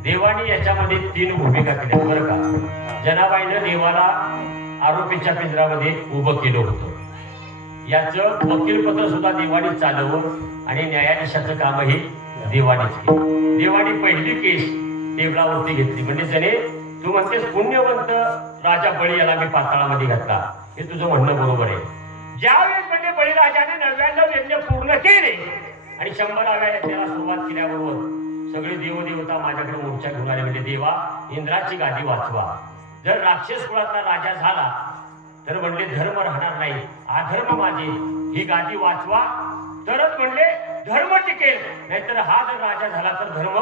देवाने याच्यामध्ये 3 भूमिका केल्या बरं का. जनाबाईनं देवाला आरोपीच्या पिंजरामध्ये उभं केलं होतं. याचं वकीलपत्र सुद्धा देवाने चालवलं आणि न्यायाधीशाचं कामही देवानेच केलं. देवाने पहिली केस टेबलावरती घेतली. म्हणजे त्याने तू म्हणतेस पुण्यवंत राजा बळी याला मी पाताळामध्ये घातला, हे तुझं म्हणणं बरोबर आहे. ज्यावेळेस म्हणजे बळीराजाने 99 यज्ञ पूर्ण केले आणि 100व्या यज्ञाला सुरुवात केल्याबरोबर सगळे देवदेवता माझ्याकडे मोर्चा घेऊन आले. म्हणजे देवा इंद्राची गादी वाचवा. जर राक्षस कुळातला राजा झाला तर म्हणले धर्म राहणार नाही, अधर्म माझे, ही गादी वाचवा तरच म्हणले धर्म टिकेल, नाहीतर हा जर राजा झाला तर धर्म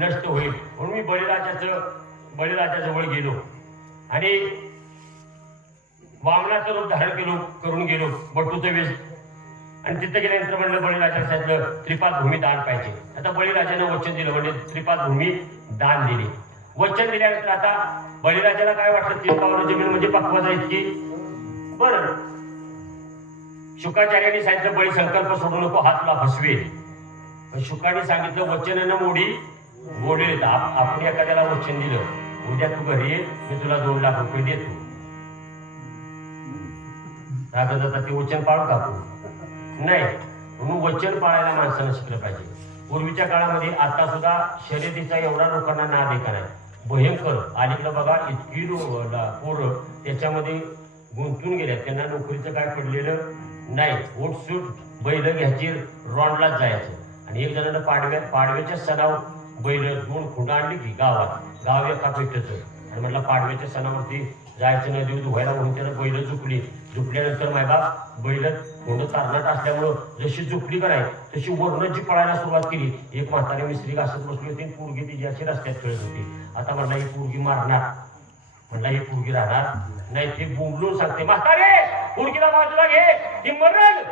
नष्ट होईल. म्हणून मी बळीराजाजवळ गेलो आणि वामनाचं रूप धारण करून गेलो बटूचं वेश. आणि तिथे गेल्यानंतर म्हणलं बळीराजाला सांगितलं त्रिपाद भूमी दान पाहिजे. आता बळीराजानं वचन दिलं, म्हणजे त्रिपाद भूमी दान दिली. वचन दिल्यानंतर आता बळीराजाला काय वाटलं 3 पावलं जमीन म्हणजे पक्वाचा इतकी. बरं शुकाचार्याने सांगितलं बळी संकल्प सोडू नको, हात तुला फसवेल. पण शुकाने सांगितलं वचनानं मोडी बोलेल. आपण एखाद्याला वचन दिलं उद्या तू घरी ये, मी तुला 2 लाख रुपये देतो. राजा जाता ते वचन पाळू टाकू नाही. म्हणून वचन पाळायला माणसानं शिकलं पाहिजे. पूर्वीच्या काळामध्ये आता सुद्धा शर्यतीचा एवढा लोकांना नाद आहे का नाही, भयंकर. अलीकडं बघा इतकी पोरं त्याच्यामध्ये गुंतून गेल्या, त्यांना नोकरीचं काय पडलेलं नाही. ओटसूट बैल घ्यायची, रॉन्डलाच जायचं. आणि एक जणांना पाडव्याच्या सणावर बैल 2 खोंड आणली की गाव एका पेटचं आणि म्हटलं पाडव्याच्या सणावरती जायचं नदी धुवायला म्हणून त्यानं बैल झुकल्यानंतर मायबाप बैल खोंड चारणाट असल्यामुळं जशी झुकली कराय तशी वर्ण जी पळायला सुरुवात केली. एक म्हातारी मिस्त्री घासत बसली होती, पोरगी तिची अशी रस्त्यात खेळत होती. आता म्हणला ही पोरगी मारणार, म्हणला ही पोरगी राहणार नाही. ते बोंबलून सांगते, म्हातारे पोरगीला बाजूला घे, ती मरल.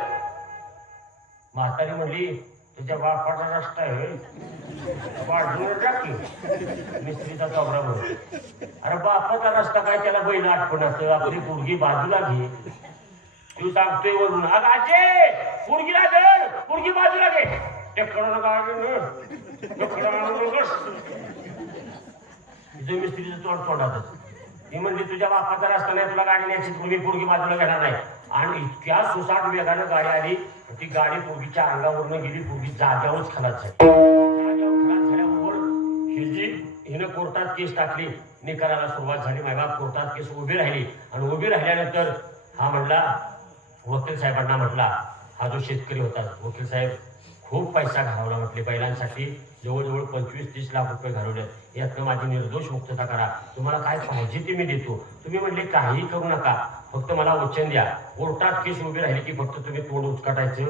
म्हातारी म्हणली, तुझ्या बापाचा रस्ता आहे बाजूला टाकी. मिस्त्रीचा चौरा म्हणून, अरे बापाचा रस्ता काय, त्याला बैल आठवण असतं, आपली पोरगी बाजूला घे. तू सांगतोय वरून, अगं आजे पोरगीला धर, पोरगी बाजूला घे. मिस्त्रीचं तोंडातच. ती म्हणली, तुझ्या बापाचा रस्ता नाही, तुला गाडी न्यायची, पोरगी बाजूला घेणार नाही. आणि इतक्या सुसाट वेगानं गाडी आली, ती गाडी पोरगीच्या अंगावरनं गेली. पोरगी जाग्यावरच खलास झाल्याबरोबर हिनं कोर्टात केस टाकली. निकालाला सुरुवात झाली. मायबाप कोर्टात केस उभी राहिली आणि उभी राहिल्यानंतर हा म्हणला, वकील साहेबांना म्हटला, हा जो शेतकरी होता, वकील साहेब खूप पैसा घालवला म्हटले, बैलांसाठी जवळजवळ 25-30 लाख रुपये घालवले. यातनं माझी निर्दोष मुक्तता करा, तुम्हाला काय पाहिजे ते मी देतो. तुम्ही म्हणले काही करू नका, फक्त मला वचन द्या. कोर्टात केस उभी राहिली की फक्त तुम्ही तोंड उचकाटायचं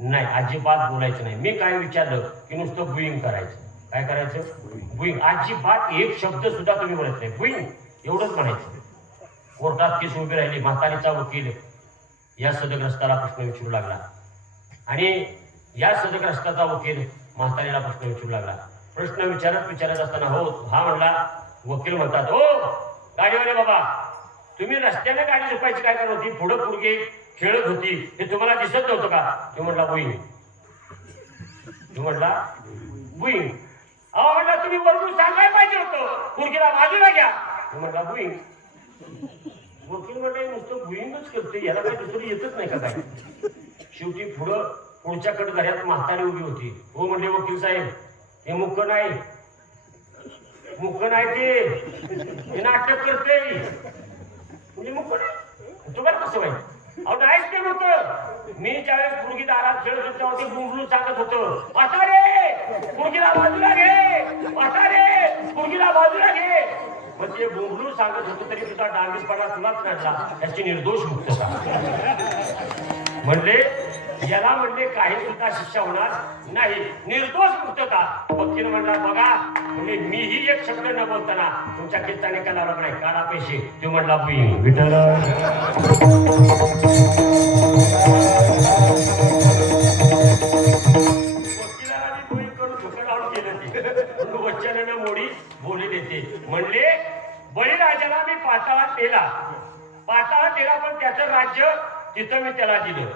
नाही, अजिबात बोलायचं नाही. मी काय विचारलं की नुसतं बुईंग करायचं. काय करायचं? बुईंग. अजिबात एक शब्द सुद्धा तुम्ही बोलत नाही, बुईंग एवढंच म्हणायचं. कोर्टात केस उभी राहिली. म्हातारीचा वकील या सदग्रस्ताला प्रश्न विचारू लागला आणि या सदग्रस्ताचा वकील म्हातारीला प्रश्न विचारू लागला. प्रश्न विचारत असताना हा म्हणला, वकील म्हणतात, हो गाडीवाले बाबा, तुम्ही रस्त्याने गाडी झोपायची काय करत होती, पुढं पोरगी खेळत होती, हे तुम्हाला दिसत नव्हतं का? तो म्हणला बुईंग. तो म्हणला बुईंग. अहो म्हणला, तुम्ही वरून सांगायला पाहिजे होतं, पोरगीला बाजूला घ्या. तो म्हणला बुईंग. वकील म्हणले, नुसतं बुईंगच करते, याला काही दुसरं येतच नाही का काय? शेवटी पुढच्या घरात म्हातारी उभी होती. हो म्हणले वकील साहेब, ते मुक्क नाही ते नाटक करते. म्हणजे मुक्क नाही, तुम्हाला कसं माहिती? अहो नाहीच ते मुक्क. मी ज्यावेळेस पोरगी दारात खेळत होतो तेव्हा ते बुंबलून सांगत होतं, म्हातारे पोरगीला बाजूला घे, म्हातारे पोरगीला बाजूला घे. पण ते बुंबलून सांगत होतं तरी तुझा डांगीसपणा तुलाच नडला, त्याची निर्दोष मुक्तता. म्हणले याला म्हणले काही सुद्धा शिक्षा होणार नाही, निर्दोष मुक्तता. वकील म्हणला, बघा म्हणजे मीही एक शब्द न बोलताना तुमच्या केसाने कला नाही, काढा पैसे. तो म्हणला बुईंग. विठ्ठल वकिलाला मी बुईंग करून धोका लावून केलं ते वचनानं मोडी बोली देते. म्हणले बळीराजाला मी पाताळात नेला, पण त्याचं राज्य तिथं मी त्याला दिलं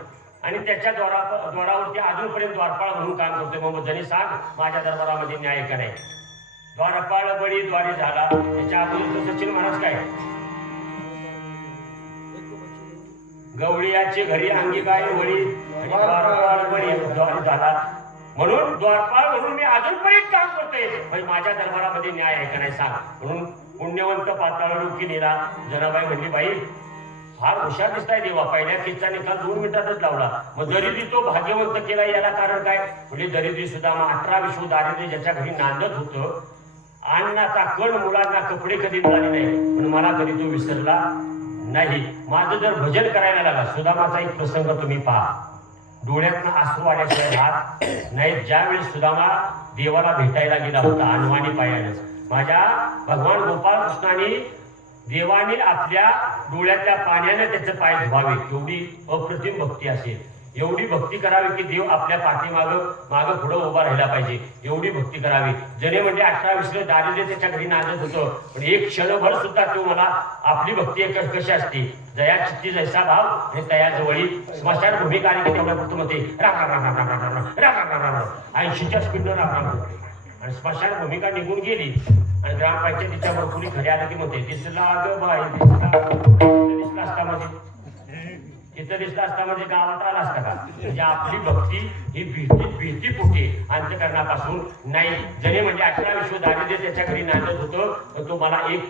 आणि त्याच्या द्वारावरती अजूनपर्यंत द्वारपाळ म्हणून काम करतोय. मग जणी सांग, माझ्या दरबारामध्ये न्याय का नाही? द्वारपाळ बळी द्वारी झाला. त्याच्या अगोदर सचिन महाराज काय, गवळीयाचे घरी अंगी काय वळी, आणि द्वारपाळ बळी द्वारी झाला. म्हणून द्वारपाळ म्हणून मी अजूनपर्यंत काम करतोय, म्हणजे माझ्या दरबारामध्ये न्याय आहे का नाही सांग. म्हणून पुण्यवंत पाताळ रुकी नेला. जनाबाई म्हणली, बाई फार हुशार दिसताय देवा, पहिल्या केसचा निकाल 2 मिनिटातच लावला. मग दरिद्री तो भाग्यवंत केला, याला कारण काय? म्हणजे दरिद्री सुद्धा 18 विश्व दारिद्र्य ज्याच्या घरी नांदत होतं, अन्नाचा कण मुलांना कपडे कधी मिळाले नाही, पण मला कधी तो विसरला नाही. माझं जर भजन करायला लागला. सुदामाचा एक प्रसंग तुम्ही पहा, डोळ्यातनं आसरू आल्याशिवाय राहत नाही. ज्यावेळेस सुदामा देवाला भेटायला गेला होता अनवाणी पायानं, माझ्या भगवान गोपाळ कृष्णाने देवाने आपल्या डोळ्यातल्या पाण्याने त्याचे पाय धुवावे, एवढी अप्रतिम भक्ती असेल. एवढी भक्ती करावी की देव आपल्या मागं पुढं उभा राहिला पाहिजे, एवढी भक्ती करावी. जने म्हणजे 18 विश्व दारिद्र्य त्याच्या घरी नांदत होतं, पण एक क्षणभर सुद्धा तो मला आपली भक्ती कशी असते, जया चित्ती जैसा भाव आणि तया जवळी. स्मशान भूमिका आली की तेवढ्या पुरतं मध्ये राम राम राम राम राम राम राम राम राम राम 80च्या स्पीडनं राम राम राम. आणि स्मशान भूमिका निघून गेली आणि ग्रामपंचायतीच्या वर कुणी घरी आलं की म्हणते, दिसला ग बाई दिसला असता मध्ये तिथं दिसला असता म्हणजे गावात आला असता का? म्हणजे आपली भक्ती ही भीती पोटी अंतकरणापासून नाही. जणे म्हणजे 18 विश्व दारिद्र्य त्याच्या घरी नांदत होतं, पण तो मला एक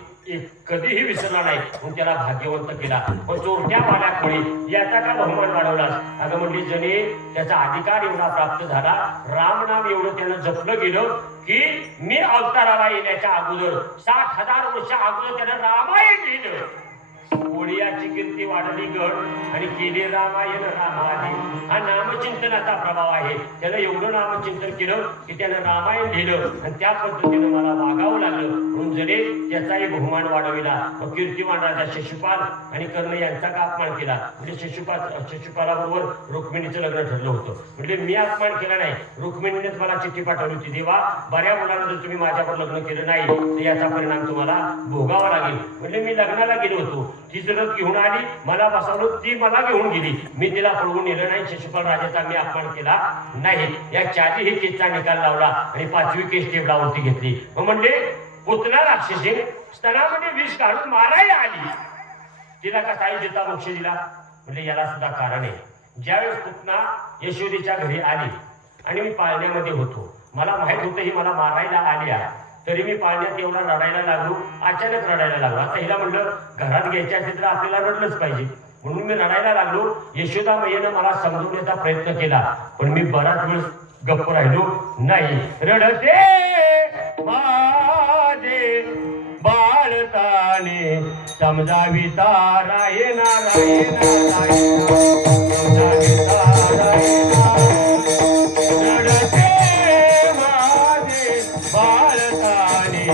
कधीही विसरला नाही, म्हणून त्याला भाग्यवंत केला. पण चोरट्या पाण्यापुढे याचा का बहुमान वाढवलास? अगं म्हणली जणे त्याचा अधिकार एवढा प्राप्त झाला, रामनाम एवढं त्यानं जपलं गेलं की मी अवताराला येण्याच्या अगोदर 60,000 वर्ष अगोदर त्यानं रामायण लिहिलं. ओडियाची कीर्ती वाढली गड आणि केले रामायण रामादी. हा नामचिंतनाचा प्रभाव आहे. त्यानं एवढं नामचिंतन केलं की त्यानं रामायण लिहिलं आणि त्या पद्धतीनं मला वागावं लागलं, म्हणून जणे त्याचाही बहुमान वाढविला. कीर्तिमान राजा शिशुपाल आणि कर्ण यांचा का अपमान केला? म्हणजे शिशुपालाबरोबर रुक्मिणीचं लग्न ठरलं होतं. म्हणजे मी अपमान केला नाही, रुक्मिणीनेच मला चिठ्ठी पाठवली होती, देवा बऱ्या मुलानं जर तुम्ही माझ्यावर लग्न केलं नाही तर याचा परिणाम तुम्हाला भोगावा लागेल. म्हणजे मी लग्नाला गेलो होतो, ती जरत घेऊन आली, मला बसवलं, ती मला घेऊन गेली, मी तिला पळवून नेलं नाही. शिशुपाल राजाचा मी अपमान केला नाही. या 4ही केसचा निकाल लावला आणि 5वी केस टेबलावरती घेतली. मग म्हणले पुतना राक्षसी स्तनामध्ये विष काढून मारायला आली, तिला कसा जिता मोक्ष दिला? म्हणजे याला सुद्धा कारण आहे. ज्यावेळेस पुतना यशोदेच्या घरी आली आणि मी पाळण्यामध्ये होतो, मला माहित होतं ही मला मारायला आली आहे, तरी मी पाळण्यात एवढा रडायला लागलो, अचानक रडायला लागलो. आता हिला म्हणलं घरात घ्यायच्या असेल तर आपल्याला रडलंच पाहिजे, म्हणून मी रडायला लागलो. यशोदा मैयेनं मला समजवण्याचा प्रयत्न केला, पण मी बराच वेळ गप्प राहिलो नाही. रडते माझे बाळताने समजाविता रायना रायना रायना समजाविता रायना. रडते माझे बाळताने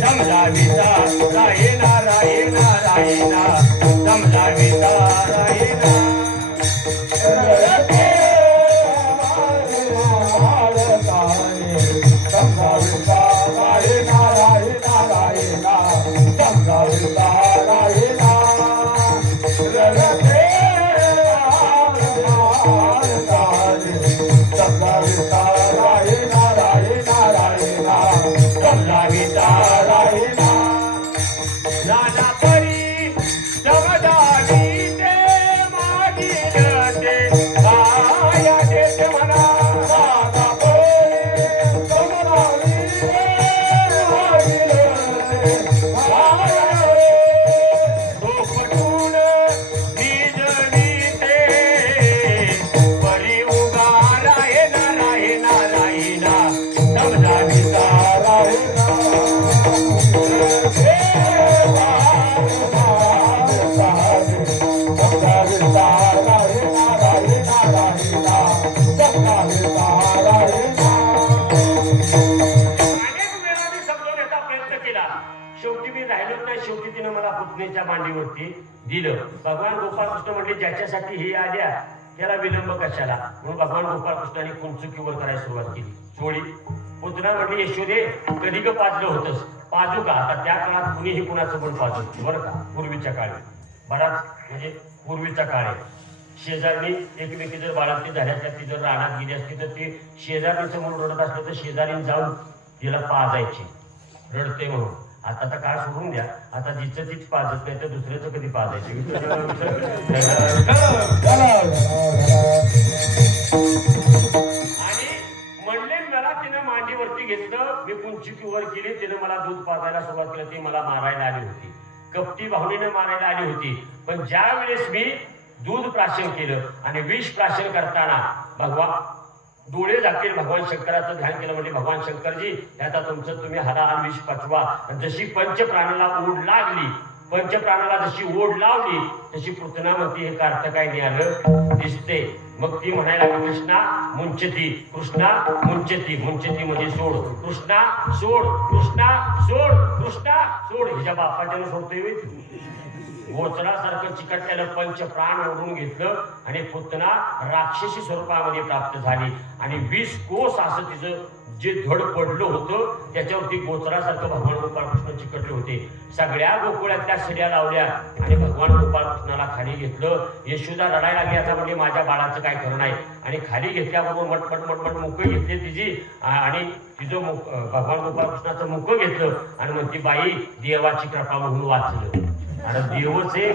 समजाविता रायना रायना रायना समजाविता रायना. रडते बाळताने समजाविता रायना रायना रायना समजाविता रायना. रडते बाळताने समजाविता रायना रायना रायना समजाविता रायना. नाना परी समजावी ते मागिलते माया देते म्हणा. नाना परी समजावी ते मागिलते माया तो पटून निजनी ते परी उगा रायना रायना रायना समजाविता रायना. शेवटी मी राहिलोच नाही. शेवटी तिनं मला पुतणीच्या मांडीवरती दिलं. भगवान गोपाळकृष्ण म्हणजे ज्याच्यासाठी हे आल्या त्याला विलंब कशाला, म्हणून भगवान गोपाळकृष्णाने कुंचुकीवर करायला सुरुवात केली. चोळी पुतना म्हणली यशोदे कधी ग पाजलं होतंस? पाजू का? आता त्या काळात कुणीही कुणाचं पण पाजू बरं का. पूर्वीच्या काळी बराच म्हणजे पूर्वीचा काळ आहे. शेजारणी एकमेकी जर बाळांती झाल्या असल्या, ती जर रानात गेली असती तर ती शेजारणीचं म्हणून रडत असलं तर शेजारीने जाऊन तिला पाजायची, रडते म्हणून. आता तर काळ सोडून द्या, आता जिचं तीच पाजत नाही तर दुसऱ्याचं कधी पाजायची. आणि म्हणले मला तिनं मांडीवरती घेतलं, मी कुंचिकीवर केली, तिनं मला दूध पाजायला सुरुवात केली. ती मला मारायला आली होती, कपटी भावनेने मारायला आली होती. पण ज्या वेळेस मी दूध प्राशन केलं आणि विष प्राशन करताना भगवान डोळे झाकेल भगवान शंकराचं ध्यान केलं. म्हणजे भगवान शंकरजी आता तुमचं तुम्ही हलाहल विष पचवा. जशी पंचप्राणाला ओढ लागली, पंचप्राणाला जशी ओढ लावली तशी पुतना म्हणती हे कार्तकायने आलं दिसते. मग ती म्हणायला कृष्णा मुंचती, कृष्णा मुंचती. मुंचती म्हणजे सोड, कृष्णा सोड, कृष्णा सोड, कृष्णा सोड. हिच्या बापाच्यानं सोडतोय गोचरासारखं चिकटलेलं पंचप्राण ओढून घेतलं आणि पुतना राक्षसी स्वरूपामध्ये प्राप्त झाली. आणि 20 कोस असं तिचं जे धड पडलं होतं त्याच्यावरती गोचरासारखं भगवान गोपाळकृष्ण चिकटले होते. सगळ्या गोकुळातल्या शिड्या लावल्या आणि भगवान गोपाळकृष्णाला खाली घेतलं. यशोदा रडायला लागली, आता म्हणजे माझ्या बाळाचं काय खरं नाही. आणि खाली घेतल्याबरोबर मटपट मटपट मुकं घेतली तिची आणि तिचं भगवान गोपाळकृष्णाचं मुकं घेतलं आणि मग ती बाई देवाची कृपा म्हणून वाचलं. अरे देवच आहे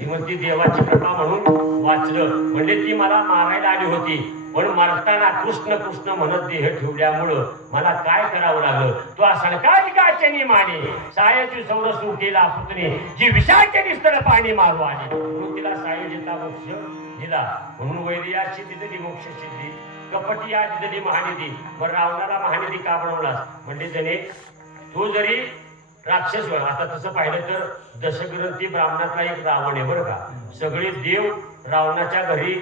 ती म्हणती देवाची कृपा म्हणून वाचलं म्हणजे ती मला मारायला आली होती पण मरताना कृष्ण कृष्ण म्हणत देह ठेवल्यामुळं मला काय करावं लागलं तो असं काय गाच्यानी माने सायाची सौरसू केला पुतणे जी विषाच्या निस्तर पाणी मारू आली म्हणून तिला सायोजिता मोक्ष दिला म्हणून वैर्याची दिलेली मोक्ष सिद्धी कपटी या दिलेली महानिधी मग रावणाला महानिधी का बनवलास म्हणजे त्याने तो जरी राक्षस आता तसं पाहिलं तर दशग्रंथी ब्राह्मणातला एक रावण आहे बरं का सगळे देव रावणाच्या घरी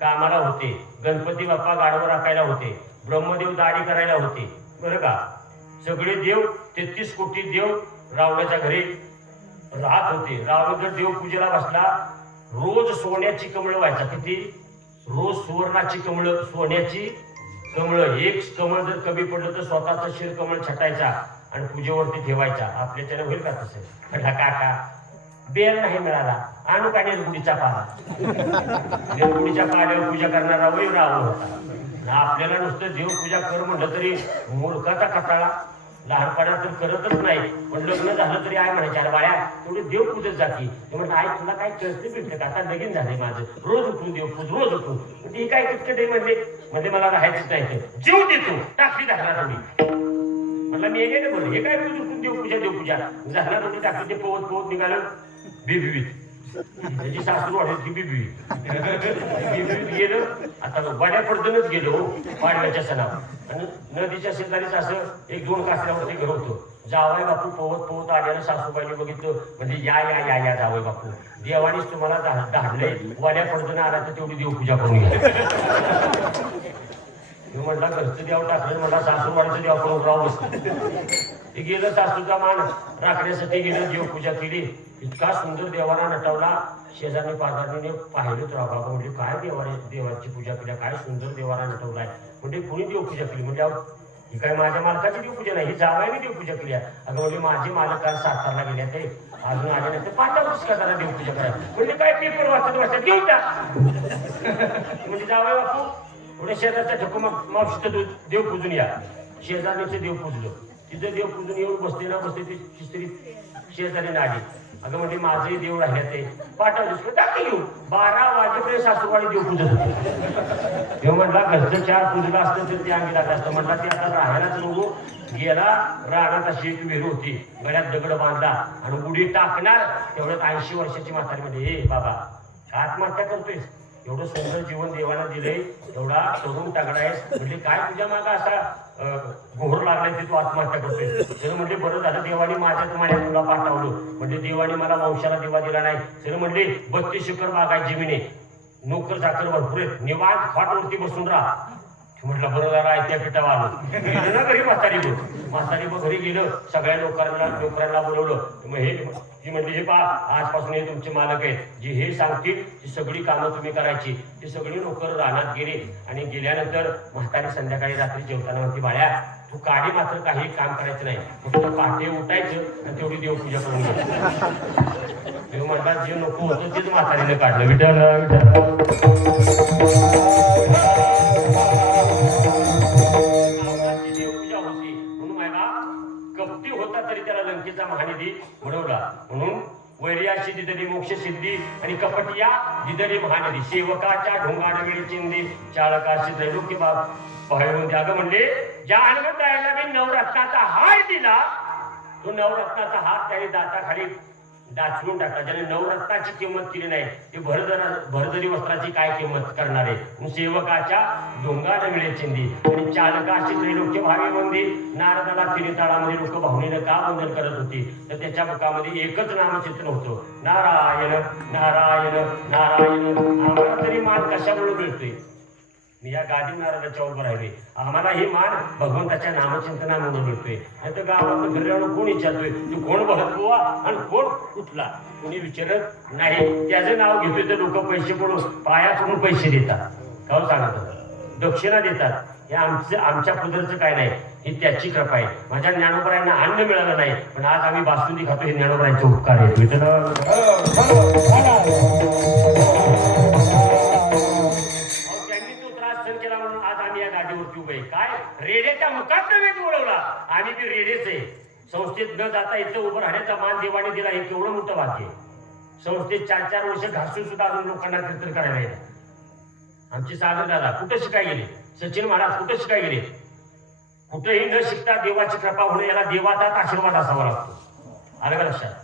कामाला होते गणपती बाप्पा गाडवर राखायला होते ब्रह्मदेव दाढी करायला होते बरं का सगळे देव 33 कोटी देव रावणाच्या घरी राहत होते रावण जर देवपूजेला बसला रोज सोन्याची कमळ व्हायचा किती रोज सुवर्णाची कमळ सोन्याची कमळ एक कमळ जर कमी पडलं तर स्वतःचा शिर कमळ छटायचा आणि पूजेवरती ठेवायचा आपल्याच्याने होईल का तसं म्हटला काका बेल नाही मिळाला आणू का निर्गुडीचा पाला निर्गुडीच्या पाल्यावर पूजा करणारा वै रावण होता आपल्याला नुसतं देवपूजा कर म्हटलं तरी मूर्खाचा कटाळा लहानपणा तर करतच नाही पण लग्न झालं तरी आहे म्हणायचे अरे बाळ्या तेवढी देवपूजत जाती म्हटलं आई तुला काय कळते भेटलं का आता लगीन झाले माझं रोज उठून देवपूज रोज उठून ती काय कितकं म्हणजे मला राहायचंच नाही जीव देतो टाकली धरणार तुम्ही म्हटलं मी गेले बरं हे काय पूज उठून देवपूजा झाला तुम्ही टाकली ते पोहत पोहत निघालं बिबिवीत त्याची सासू वाढत ती बिबिवीत गेलं आता वाड्या पडतच गेलो वाडव्याच्या सणावर आणि नदीच्या शेजारीच असं 1-2 कासऱ्यावरती घर होतं जावई बापू पोहत पोहत आल्यानं सासूबाईने बघितलं म्हणजे या या या या जावई बापू देवानीच तुम्हाला धाडलंय वाड्या पडताना आला तर तेवढी देवपूजा करून घ्या मी म्हटला घरचं देव टाकलं म्हटला सासूबाईचं देव करून राहू बसलं ते गेलं सासूचा मान राखण्यासाठी गेलं देवपूजा केली इतका सुंदर देवाला नटवला शेजारी पाजारीने पाहिलं राव बाबा म्हणजे काय देवाची पूजा केली काय सुंदर देवाला नटवलाय म्हणजे कोणी देवपूजा केली म्हणजे ही काय माझ्या मालकाची देवपूजा नाही ही जावयाने देवपूजा केली अगं म्हणजे माझे मालक काल सातारला गेले ते अजून आले नाही तर पाठावरच का जरा देवपूजा करा म्हणजे काय पेपर वाचत घेऊन टाक म्हणजे जावय बापू थोड्या शेजारच्या ठोको मावशीचं देव पूजून या शेजारचं देव पूजलं तिथं देव पूजून येऊन बसते ना बसते ती तिसरी शेजारी आली अगं म्हणजे माझे देव राहिले ते पाठवलं टाकते घेऊन 12 वाजेपर्यंत सासूबाई देव पूजत होते देव म्हटला घरचं 4 पूजलं असतं तर ते अंगी लागलं असतं म्हटलं ते आता राहायलाच नको गेला रानात अशी एक विहीर होती गळ्यात दगड बांधला आणि उडी टाकणार तेवढ्यात 80 वर्षाची म्हातारी म्हणजे हे बाबा आत्महत्या करतोय एवढं सुंदर जीवन देवाला दिलंय एवढा तरुण टाकला आहेस म्हणजे काय तुझ्या मागा असा घोर लागलाय ते तू आत्महत्या करतोय तर म्हणजे बरं झालं देवाने माझ्याच माझ्या तुला पाठवलं म्हणजे देवाने मला वंशाला देवा दिला नाही तर म्हणले 32 एकर बागाय जमिनी नोकर चाकर भरपूर निवांत खाटवरती बसून राहा म्हटलं बरं झालं आहे त्या पिठावर आलो गेलं ना घरी म्हातारी घरी गेलं सगळ्या नोकरांना बोलवलं मग हे जी म्हणली हे पा आजपासून हे तुमचे मालक आहेत जी हे सांगतील ती सगळी कामं तुम्ही करायची ती सगळी नोकर रानात गेली आणि गेल्यानंतर म्हातारी संध्याकाळी रात्री जेवताना म्हणती बाळ्या तू काडी मात्र काही काम करायचं नाही फक्त पहाटे उठायचं आणि तेवढी देवपूजा करून घ्यायची देव म्हणतात जे नको होतं तेच म्हातारीने काढलं विठ्ठल कपटी होता तरी त्याला लंकेचा महानिधी मिळवला म्हणून वैर्याची दिदली मोक्ष सिद्धी आणि कपटिया दिदली महानिधी सेवकाच्या ढोंगाड वेळी चिंदी चाळकाशी त्रैलोक्य बाब पाहून द्याग म्हणले ज्या हनुमंताला मी नवरत्नाचा हार दिला तो नवरत्नाचा हार त्याने दाताखाली डाचून टाकला ज्याने नवरत्नाची किंमत केली नाही ते भरदरी वस्त्राची काय किंमत करणार आहे सेवकाच्या डोंगार मिळे चिंदी आणि चालकाची त्रैलोक्य भावी मंदी नारदाला तिन्ही ताळामध्ये लोक भावनेनं का वंदन करत होती तर त्याच्या मुखामध्ये एकच नामचिंतन होतं नारायण नारायण नारायण आम्हाला तरी मान कशामुळे मिळतोय मी या गादी नारदाच्या उभं राहिले आम्हाला हे मान भगवंताच्या नामचिंतनामुळे मिळतोय नाही तर गावात घरी कोण विचारतोय तू कोण बघत बुवा आणि कोण कुठला कोणी विचारत नाही त्याचं नाव घेतोय तर लोक पैसे पडून पायाकडून पैसे देतात का सांगतात दक्षिणा देतात हे आमच्या कुदरचं काय नाही ही त्याची कृपा आहे माझ्या ज्ञानोबरायांना अन्न मिळालं नाही पण आज आम्ही बासुंदी खातो हे ज्ञानोबरायांचे उपकार आहेत काय रेड्याच्या मुखात नव्हे बोलवला आम्ही बी रेडेच आहे संस्थेत न जाता इथं उभं राहण्याचा मान देवाने दिला, हे केवढं मोठं भाग्य आहे. संस्थेत 4-4 वर्ष घासून सुद्धा अजून लोकांना कीर्तन करायला येईल. आमचे सागर दादा कुठं शिकाय गेले, सचिन महाराज कुठं शिकाय गेले, कुठेही न शिकता देवाची कृपा होणे, याला देवाचाच आशीर्वाद असावा लागतो. आलं का लक्षात?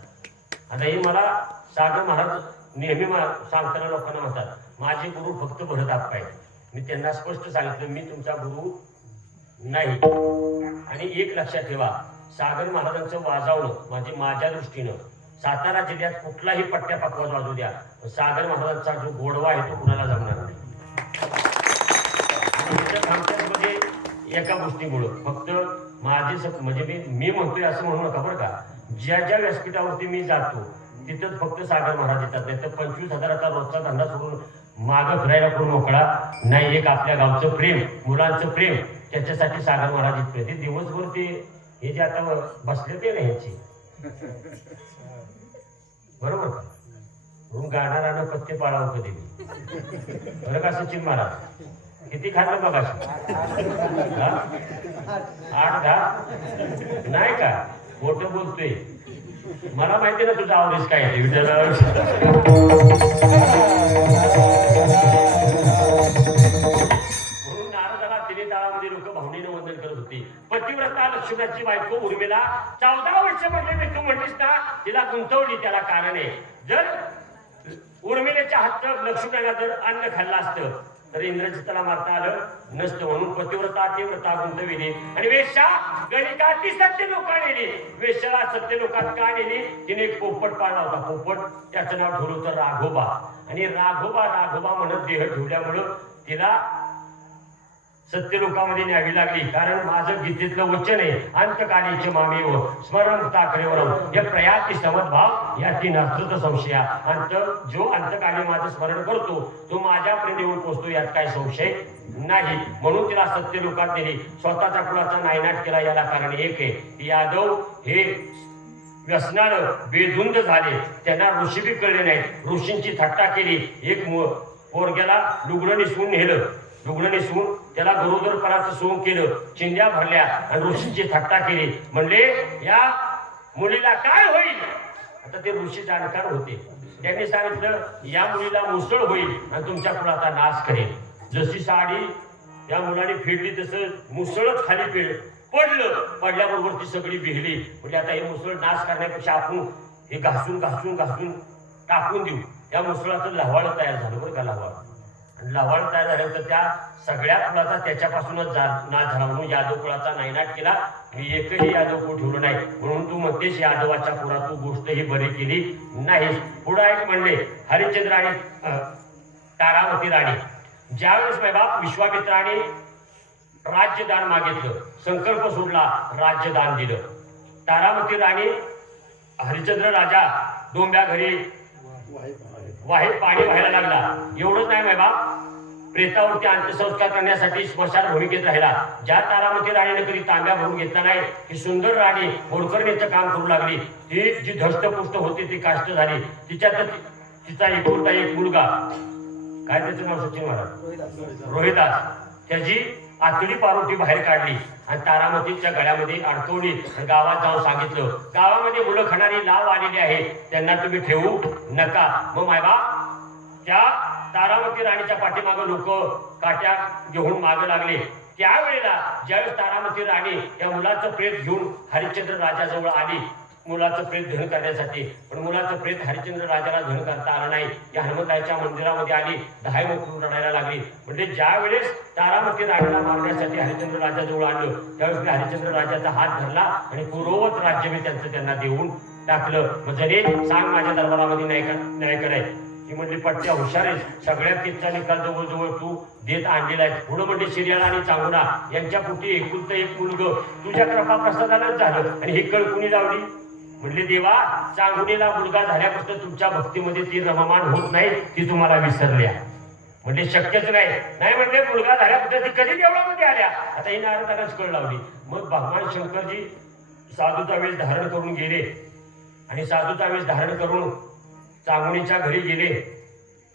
आता हे मला सागर महाराज नेहमी सांगताना लोकांना म्हणतात, माझे गुरु फक्त भरत आप्पा आहेत. मी त्यांना स्पष्ट सांगितलं, मी तुमचा गुरु नाही. आणि एक लक्षात ठेवा, सागर महाराजांचं वाजवणं म्हणजे माझ्या दृष्टीनं सातारा जिल्ह्यात कुठलाही पट्ट्या पकवाज वाजू द्या, सागर महाराजांचा जो गोडवा आहे तो कुणाला जमणार नाही. आमच्यामध्ये एका गोष्टीमुळं फक्त माझे म्हणजे मी म्हणतोय असं म्हणू नका बरं का, ज्या ज्या व्यासपीठावरती मी जातो तिथंच फक्त सागर महाराज येतात. नाही तर 25,000चा रोजचा धंदा सोडून मागं फिरायला कोण मोकळा नाही. एक आपल्या गावचं प्रेम, मुलांचं प्रेम, त्याच्यासाठी सागर महाराज इतके ते दिवसभर ते हे जे आता बसले ते नाही ह्याची बरोबर का, म्हणून गाणारानं पत्ते पाळावं कधी बरं का. सचिन महाराज किती खाल्लं बघा, 8-10 नाही का, मोठं बोलतोय. मला माहिती ना तुझा आवरेज काय आहे विठ्ठल. म्हणून नारदाला 3 ताळामध्ये लोक भावनेनं वंदन करत होती. पतिव्रता लक्ष्मणाची बायको उर्मिला 14 वर्ष म्हणजे तू म्हणलीस ना तिला गुंतवली, त्याला कारण आहे. जर उर्मिलेच्या हातचं लक्ष्मणाला जर अन्न खाल्लं असतं तर इंद्रजिताला मारता आलं नसतं. म्हणून पतिव्रता तीव्रता गुंतविली. आणि वेश्या गणिका ती सत्य लोकांना नेली. वेश्याला सत्य लोकात का नेली, तिने एक पोपट पाळला होता. पोपट त्याचं नाव ठेवलं होतं राघोबा. आणि राघोबा राघोबा म्हणत देह ठेवल्यामुळं तिला सत्य लोकांमध्ये न्यावी लागली. कारण माझं गीतेतलं वचन आहे, अंतकालीचे मामेव स्मरण ताकरेवर या प्रयाती समद्भाव या 3 अर्थात संशया. अंत जो अंतकाली माझं स्मरण करतो तो माझ्यापर्यंत येऊन पोहोचतो, यात काय संशय नाही. म्हणून तिला सत्य लोकात नेली. स्वतःच्या कुळाचा नायनाट केला, याला कारण एक आहे. यादव हे व्यसनानं बेधुंद झाले, त्यांना ऋषी बी कळले नाहीत. ऋषींची थट्टा केली. एक पोरग्याला लुगडं निसवून नेलं, लुगडं नेसवून त्याला गरोदरपणाचं सोंग केलं, चिंध्या भरल्या आणि ऋषींची थट्टा केली. म्हणले या मुलीला काय होईल. आता ते ऋषी जाणकार होते, त्यांनी सांगितलं या मुलीला मुसळ होईल आणि तुमच्या कुळाचा नाश करेल. जशी साडी या मुलाने फेडली तसं मुसळच खाली पडलं. पडल्याबरोबर ती सगळी भिजली. म्हणजे आता हे मुसळ नाश करण्यापेक्षा आपण हे घासून घासून घासून टाकून देऊ. त्या मुसळाचं लव्हाळ तयार झालं बरं का. लव्हाळ तयार झाल्यानंतर त्या सगळ्या कुळाचा त्याच्यापासूनच नाश झाला. म्हणून यादव कुळाचा नायनाट केला. मी एकही यादव कुळ ठेवलं नाही. म्हणून तू म्हणतेस यादवाच्या कुळात तू गोष्ट ही बरी केली नाही. पुढे एक म्हणले हरिश्चंद्र आणि तारावती राणी. ज्यावेळेस बाप विश्वामित्राने राज्यदान मागितलं, संकल्प सोडला, राज्यदान दिलं. तारावती राणी हरिश्चंद्र राजा डोंब्या घरी पाणी व्हायला लागला. एवढंच नाही बाप, प्रेतावरती अंत्यसंस्कार करण्यासाठी स्मशानभूमिकेत राहिला. ज्या तारावती राणीने कधी तांब्या भरून घेतला नाही, ती सुंदर राणी मोडकरणीचं काम करू लागली. ती जी धष्टपुष्ट होती ती काष्ट झाली. तिचा एकुलता एक मुलगा, काय त्याचं नाव, सचिन महाराज, रोहिदास, त्याची आतडी पारोटी बाहेर काढली आणि तारामतीच्या गळ्यामध्ये अडकवली. गावात जाऊन सांगितलं गावामध्ये मुलं खाणारी लाव आलेली आहे, त्यांना तुम्ही ठेवू नका. मग मायबा त्या तारामती राणीच्या पाठीमागं लोक काट्या घेऊन मागे लागले. त्यावेळेला ज्यावेळेस तारामती राणी या मुलाचं प्रेत घेऊन हरिश्चंद्र राजाजवळ आली, मुलाचं प्रेत धन करण्यासाठी, पण मुलाचं प्रेत हरिश्चंद्र राजाला धन करता आलं नाही. या हनुमंताच्या मंदिरामध्ये आली, दहाई मोकळून रडायला लागली. म्हणजे ज्या वेळेस तारामती राणीला मारण्यासाठी हरिश्चंद्र राजाजवळ आणलं, त्यावेळेस मी हरिश्चंद्र राजाचा हात धरला आणि पूर्ववत राज्य मी त्यांना देऊन टाकलं. म्हणजे सांग माझ्या दरबारामध्ये न्याय कराय. ती म्हणली पट्ट्या हुशार आहे, सगळ्या केसचा निकाल जवळजवळ तू देत आणलेला आहे. पुढं म्हणजे शिर्याला आणि चांगुना यांच्या पोटी एकुलतं एक मुलग तुझ्या कृपा प्रसादानच झालं. आणि ही कळ कुणी लावली. म्हणले देवा, चांगुनीला मुलगा झाल्यापासून तुमच्या भक्तीमध्ये ती रममान होत नाही, ती तुम्हाला विसरल्या. म्हणजे शक्यच नाही म्हणजे मुलगा झाल्यापासून ती कधी देवळामध्ये आल्या. आता ही नारदालाच कळ लावली. मग भगवान शंकरजी साधूचा वेश धारण करून गेले आणि साधूचा वेश धारण करून चांगुनीच्या घरी गेले.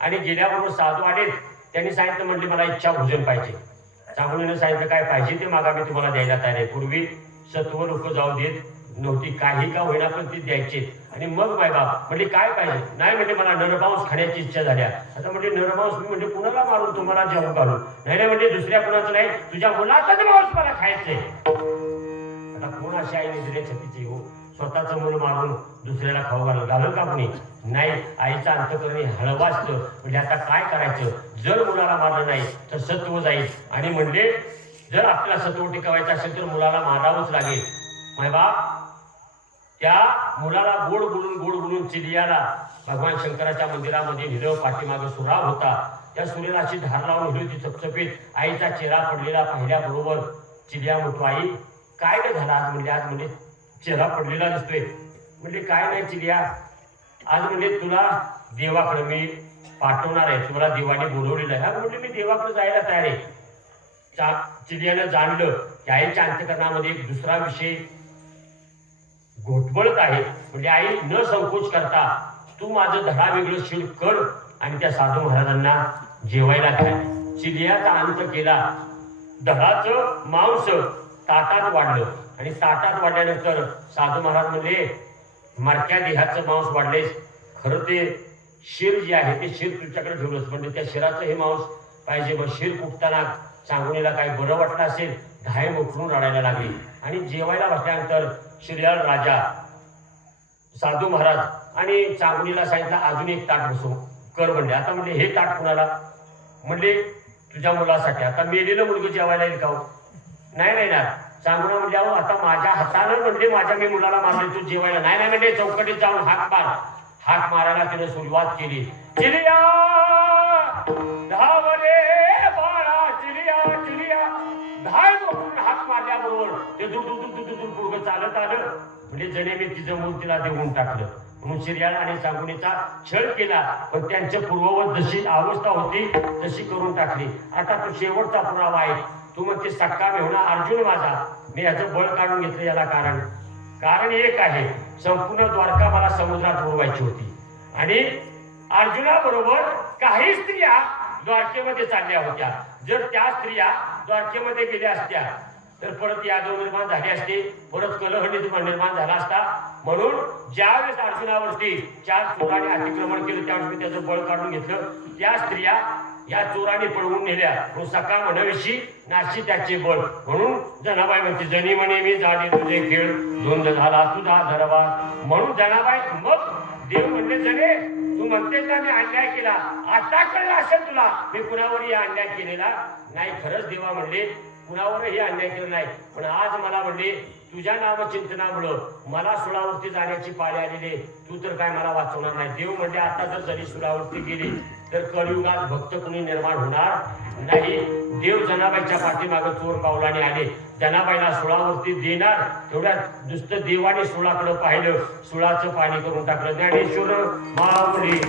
आणि गेल्याबरोबर साधू आले. त्यांनी सांगितलं, म्हणले मला इच्छा भोजन पाहिजे. चांगुनीने सांगितलं काय पाहिजे ते मागा, मी तुम्हाला द्यायला तयार आहे. पूर्वी सत्व लोक जाऊ देत नव्हती, काही का होईना पण ती द्यायचे. आणि मग मायबाप म्हणजे काय पाहिजे, नाही म्हणजे मला नरमांस खाण्याची इच्छा झाल्या. आता म्हणजे नरमांस मी म्हणजे कुणाला मारून तुम्हाला जेवण घालू, नाही म्हणजे दुसऱ्या कुणाचं नाही, तुझ्या मुलाचाच मांस मला खायचंय. आता कोण अशी आईने दिले छतीचे हो, स्वतःचं मूल मारून दुसऱ्याला खाऊ घालू का कोणी नाही. आईचा अंतकरणी हळवा असतं. म्हणजे आता काय करायचं, जर मुलाला मारलं नाही तर सत्व जाईल. आणि म्हणजे जर आपल्याला सत्व टिकवायचं असेल तर मुलाला मारावंच लागेल. मायबाप त्या मुलाला गोड बोलून चिलियाला भगवान शंकराच्या मंदिरामध्ये नेलं. पाठीमागं सुरा होता, त्या सुरेला अशी धार लावून नेली होती चपचपीत. आईचा चेहरा पडलेला पाहिल्याबरोबर चिलिया म्हणतो, आई काय ग झाला आज म्हणजे चेहरा पडलेला दिसतोय. म्हणजे काय नाही चिलिया, आज म्हणजे तुला देवाकडे मी पाठवणार आहे, तुला देवाने बोलवलेलं आहे. म्हणजे मी देवाकडे जायला तयार आहे. चिलियानं जाणलं की आईच्या अंतकरणामध्ये एक दुसरा विषय घोटबळत आहे. म्हणजे आई न संकोच करता तू माझं धडा वेगळं शिड कर आणि त्या साधू महाराजांना जेवायला घ्या. चिलियाचा अंत केला. धडाचं मांस ताटात वाढलं आणि ताटात वाढल्यानंतर साधू महाराज म्हणले, मारक्या देहाचं मांस वाढलेस, खरं ते शिर जे आहे ते शिर तुझ्याकडे ठेवलंच, म्हणजे त्या शिराचं हे मांस पाहिजे. मग शिर फुटताना सांगुणीला काही बरं वाटलं असेल, धाय मोकळून रडायला लागली. आणि जेवायला बसल्यानंतर शिर्याळ राजा, साधू महाराज आणि चांगुणीला सांगितलं अजून एक ताट बसू कर म्हणले. आता म्हणजे हे ताट कुणाला, म्हणले तुझ्या मुलासाठी. आता मेलेलं मुलगी जेवायला येईल का हो? नाही ना. चांगुणा म्हणजे अहो आता माझ्या हातानं म्हणजे माझ्या मी मुलाला मारले, तू जेवायला नाही म्हणजे चौकटीत जाऊन हाक मारायला तिने सुरुवात केली. चिलिया धावरे बाळा, चिलिया धाय मोकळून हाक मारल्याबरोबर ते दूर चालत आलं. म्हणजे जणे मी तिचं मूल तिला देऊन टाकलं. म्हणून शिर्याळ आणि चांगुणीचा छळ केला, पण त्यांच्या पूर्ववत जशी अवस्था होती तशी करून टाकली. आता तो शेवटचा पुरावा आहे. तू म्हणते सक्का मेहुणा अर्जुन माझा, मी याचं बळ काढून घेतलं. याला कारण एक आहे, संपूर्ण द्वारका मला समुद्रात उडवायची होती. आणि अर्जुनाबरोबर काही स्त्रिया द्वारकेमध्ये चालल्या होत्या. जर त्या स्त्रिया द्वारकेमध्ये गेल्या असत्या तर परत यादव निर्माण झाले असते, परत कलह निर्माण झाला असता. म्हणून ज्यावेळेस अर्जुनावरती 4 चोराने अतिक्रमण केलं त्यावेळेस मी त्याचं बळ काढून घेतलं. त्या स्त्रिया या चोराने पळवून नेल्या. सका म्हणविषयी नाशी त्याचे बळ. म्हणून जनाबाई म्हणते, जनी म्हणे मी जाणे तुझे खेळ, धुंद झाला तुझा दरबार. म्हणून जनाबाई मग देव म्हणले, जने तू म्हणतेस ना मी अन्याय केला, आता कळलं असेल तुला मी कुणावरही अन्याय केलेला नाही. खरंच देवा म्हणले कुणावरही अन्याय केला नाही, पण आज मला म्हणले तुझ्या नामचिंतनामुळं मला सुळावरती जाण्याची पाळी आलेली, तू तर काय मला वाचवणार नाही. देव म्हणले आता जर जरी सुळावरती गेली तर कलियुगात भक्त कुणी निर्माण होणार नाही. देव जनाबाईच्या पाठीमागं चोर पावलाने आले, जनाबाईला सुळावरती देणार. तेवढ्यात नुसतं देवाने सुळाकडे पाहिलं, सुळाचं पाणी करून टाकलं. ज्ञानेश्वर माऊली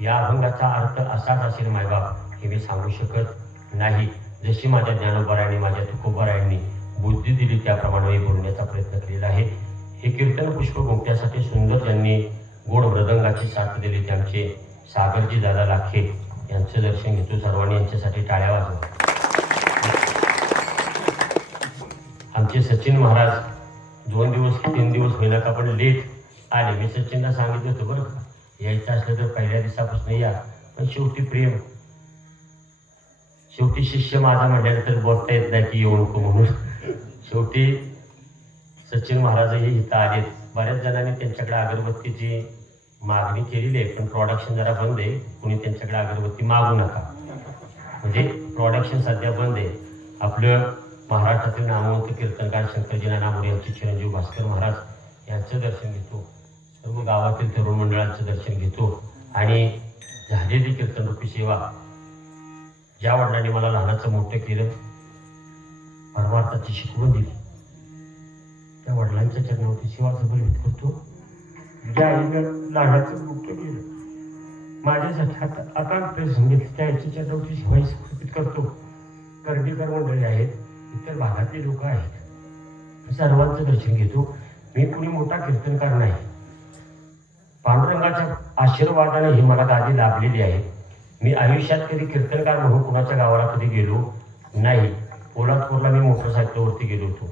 या अभंगाचा अर्थ असाच असेल मायबाप हे मी सांगू शकत नाही. जशी माझ्या ज्ञानोबारायांनी माझ्या तुकोबारायांनी बुद्धी दिली त्याप्रमाणे मी बोलण्याचा प्रयत्न केलेला आहे. हे कीर्तन पुष्प गोंगट्यासाठी सुंदर ज्यांनी गोड मृदंगाची साथ दिली ते आमचे सागरजी दादा लाखे यांचं दर्शन घेतो. सर्वांनी यांच्यासाठी टाळ्या वाजवा. आमचे सचिन महाराज 2 दिवस 3 दिवस होईना का पण लेट आले. मी सचिनला सांगितलं होतं बरं का यायचं असलं तर पहिल्या दिवसापासून या, पण शेवटी प्रेम, शेवटी शिष्य माझा म्हटल्यानंतर बोलता येत नाही की येऊ नको म्हणून. शेवटी सचिन महाराजही इथं आलेत. बऱ्याच जणांनी त्यांच्याकडे अगरबत्तीची मागणी केलेली आहे, पण प्रोडक्शन जरा बंद आहे. कुणी त्यांच्याकडे अगरबत्ती मागू नका, म्हणजे प्रोडक्शन सध्या बंद आहे. आपलं महाराष्ट्रातील नामवंत कीर्तनकार शंकरजी नानापुरे यांचे चिरंजीव भास्कर महाराज यांचं दर्शन घेतो. सर्व गावातील तरुण मंडळांचं दर्शन घेतो आणि झालेली कीर्तनरूपी सेवा, ज्या वडिलांनी मला लहानाचं मोठं केलं, परमार्थाची शिकवण दिली, त्या वडिलांच्या चरणावरती सेवा समर्पित करतो. ज्या आईनं लहानाचं मोठं केलं, माझ्यासाठी अकाल प्रसंग घेतले, त्या आईच्या चरणावरती सेवा समर्पित करतो. कर्णिकर मंडळी आहेत, इतर भागातले लोक आहेत, सर्वांचं दर्शन घेतो. मी कुणी मोठा कीर्तनकार नाही, पांडुरंगाच्या आशीर्वादाने ही मला गादी लाभलेली आहे. मी आयुष्यात कधी कीर्तनकार म्हणून कुणाच्या गावाला कधी गेलो नाही. पोलादपूरला मी मोटरसायकलवरती गेलो होतो.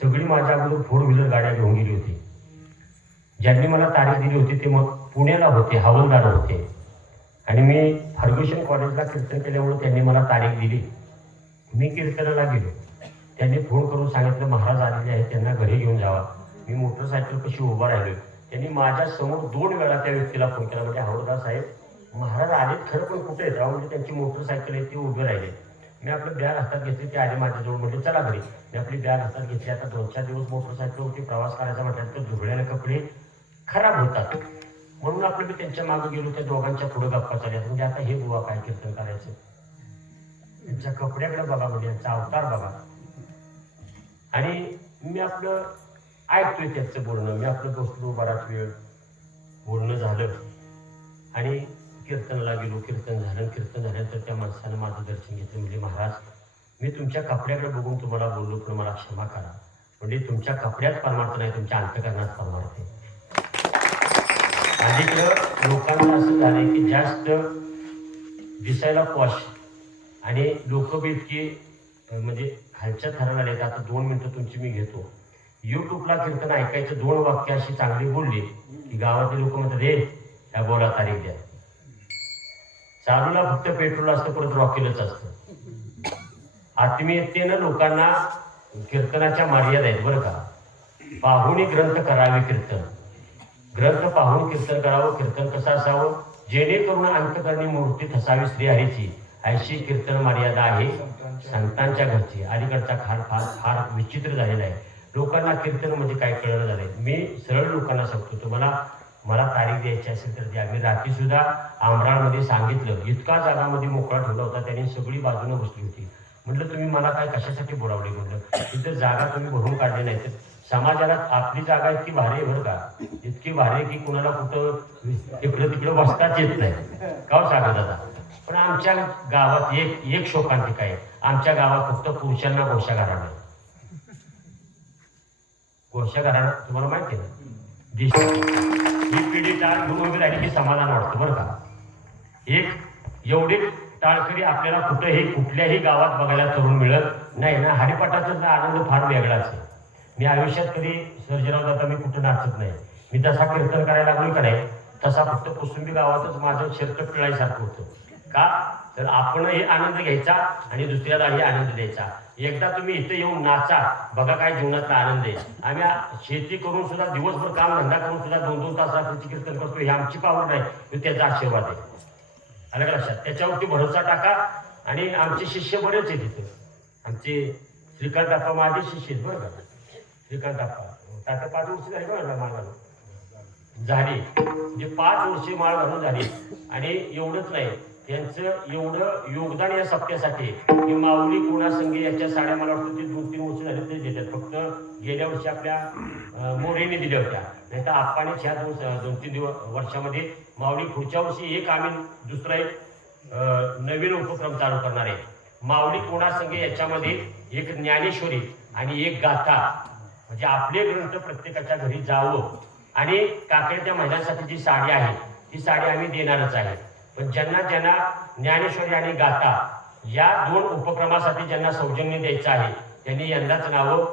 सगळी माझ्या अगोदर 4 व्हीलर गाड्या घेऊन गेली होती. ज्यांनी मला तारीख दिली होती ते मग पुण्याला होते, हवालदार होते. आणि मी फर्ग्युसन कॉलेजला कीर्तन केल्यामुळे त्यांनी मला तारीख दिली. मी कीर्तनाला गेलो. त्यांनी फोन करून सांगितलं महाराज आलेले आहेत, त्यांना घरी घेऊन जावा. मी मोटरसायकल कशी उभा राहिलो, त्यांनी माझ्या समोर 2 वेळा त्या व्यक्तीला फोन केला. म्हणजे हवालदार साहेब महाराज आलेत खरं, पण कुठे आहेत? म्हणजे त्यांची मोटरसायकल आहे ती उभे राहिले. मी आपलं बॅग हातात घेतली, ते आले माझ्याजवळ, म्हणजे चला घरी. मी आपली बॅग हातात घेतली. आता 2-4 दिवस मोटरसायकलवरती प्रवास करायचा म्हटल्यानंतर झुरळ्याने कपडे खराब होतात, म्हणून आपलं मी त्यांच्या मागे गेलो. त्या दोघांच्या पुढे गप्पा चालल्या. म्हणजे आता हे बुवा काय कीर्तन करायचं, त्यांच्या कपड्याकडे बघा, म्हणजे यांचा अवतार बघा. आणि मी आपलं ऐकतोय त्यांचं बोलणं. मी आपलं बसलो, बराच वेळ बोलणं झालं आणि कीर्तनाला गेलो. कीर्तन झालं. कीर्तन झाल्यानंतर त्या माणसानं माझं दर्शन घेतलं. म्हणजे महाराज मी तुमच्या कपड्याकडे बघून तुम्हाला बोललो, पण मला क्षमा करा. म्हणजे तुमच्या कपड्यात परमार्थ नाही, तुमच्या अंतकरणात परमार्थ आहे. अलीकडं लोकांचं असं झालंय की जास्त दिसायला पॉश आणि लोक बी इतकी म्हणजे खालच्या थराला आले. आता 2 मिनिटं तुमची मी घेतो. यूट्यूबला कीर्तन ऐकायचं, 2 वाक्य अशी चांगली बोलली की गावातले लोक म्हणतात हे ह्या बोला तारीख द्या. चालूला फक्त पेट्रोल असतं, परत रॉकेलच असतं. आत्मीयतेनं लोकांना कीर्तनाच्या मर्यादा आहेत बरं का. पाहुणी ग्रंथ करावे कीर्तन, ग्रंथ पाहून कीर्तन करावं. कीर्तन कसं असावं, जेणेकरून अंतकरणी मूर्ती ठसावी श्रीहरीची, अशी कीर्तन मर्यादा आहे संतांच्या घरची. अलीकडचा फार फार फार विचित्र झालेला आहे. लोकांना कीर्तन म्हणजे काय कळलं झालंय. मी सरळ लोकांना सांगतो, तुम्हाला मला तारीख द्यायची असेल तर द्या. मी रात्री सुद्धा आंबराळमध्ये सांगितलं, इतका जागामध्ये मोकळा ठेवला होता, त्यांनी सगळी बाजूनं बसली होती. म्हटलं तुम्ही मला काय कशासाठी बोलावले, म्हटलं इथं जागा तुम्ही भरून काढली नाही तर समाजाला आपली जागा इतकी भारी आहे बरं का, इतकी भारी आहे की कुणाला कुठं इकडं तिकडं बसताच येत नाही. का सांगा दादा. पण आमच्या गावात एक शोकांतिका आहे. आमच्या गावात फक्त पुरुषांना गोशा घराणं आहे. गोशा घराणं तुम्हाला माहिती आहे ना, ही पिढी टाळ घेऊन उभी राहिली की समाधान वाटतं बरं का. एवढे टाळकरी आपल्याला कुठल्याही गावात बघायला तरुण मिळत नाही ना. हरिपाठाचा आनंद फार वेगळाच आहे. मी आयुष्यात कधी सर्जेराव दादा मी कुठं नाचत नाही. मी तसा कीर्तन करायला लागलो का नाही, तसा फक्त कुसुंबी गावातच माझं शर्ट पिळायसारखं होतं. का तर आपणही आनंद घ्यायचा आणि दुसऱ्यालाही आनंद द्यायचा. एकदा तुम्ही इथं येऊन नाचा, बघा काय जीवनातला आनंद आहे. आम्ही शेती करून सुद्धा, दिवसभर काम धंदा करून सुद्धा 2-2 तास रात्रीची कीर्तन करतो. हे आमची पावर नाही, तो त्याचा आशीर्वाद आहे. अलग लक्षात. त्याच्यावरती भरोसा टाका. आणि आमचे शिष्य बरेच आहेत तिथं. आमचे श्रीकांत आप्पा माझे शिष्य आहेत बरं का. श्रीकांत आप्पा आता 5 वर्ष झाली बरं माळ घालून झाली, म्हणजे 5 वर्षे माळ घालून झाली. आणि एवढंच नाही, त्यांचं एवढं योगदान या सप्त्यासाठी की माऊली कोणासंगे याच्या साड्या मला वाटतं ते 2-3 वर्ष झाले ते देतात. फक्त गेल्या वर्षी आपल्या मोरेने दिल्या होत्या, नाही तर आप्पाने ह्या 2-3 वर्षामध्ये माऊली पुढच्या वर्षी आम्ही दुसरा एक नवीन उपक्रम चालू करणार आहे. माऊली कोणासंगे याच्यामध्ये एक ज्ञानेश्वरी आणि एक गाथा, म्हणजे आपले ग्रंथ प्रत्येकाच्या घरी जावं. आणि काकड्याच्या महिलांसाठी जी साडी आहे ती साडी आम्ही देणारच आहे. पण ज्यांना ज्ञानेश्वरी आणि गाथा या 2 उपक्रमासाठी ज्यांना सौजन्य द्यायचं आहे त्यांनी यंदाच नावं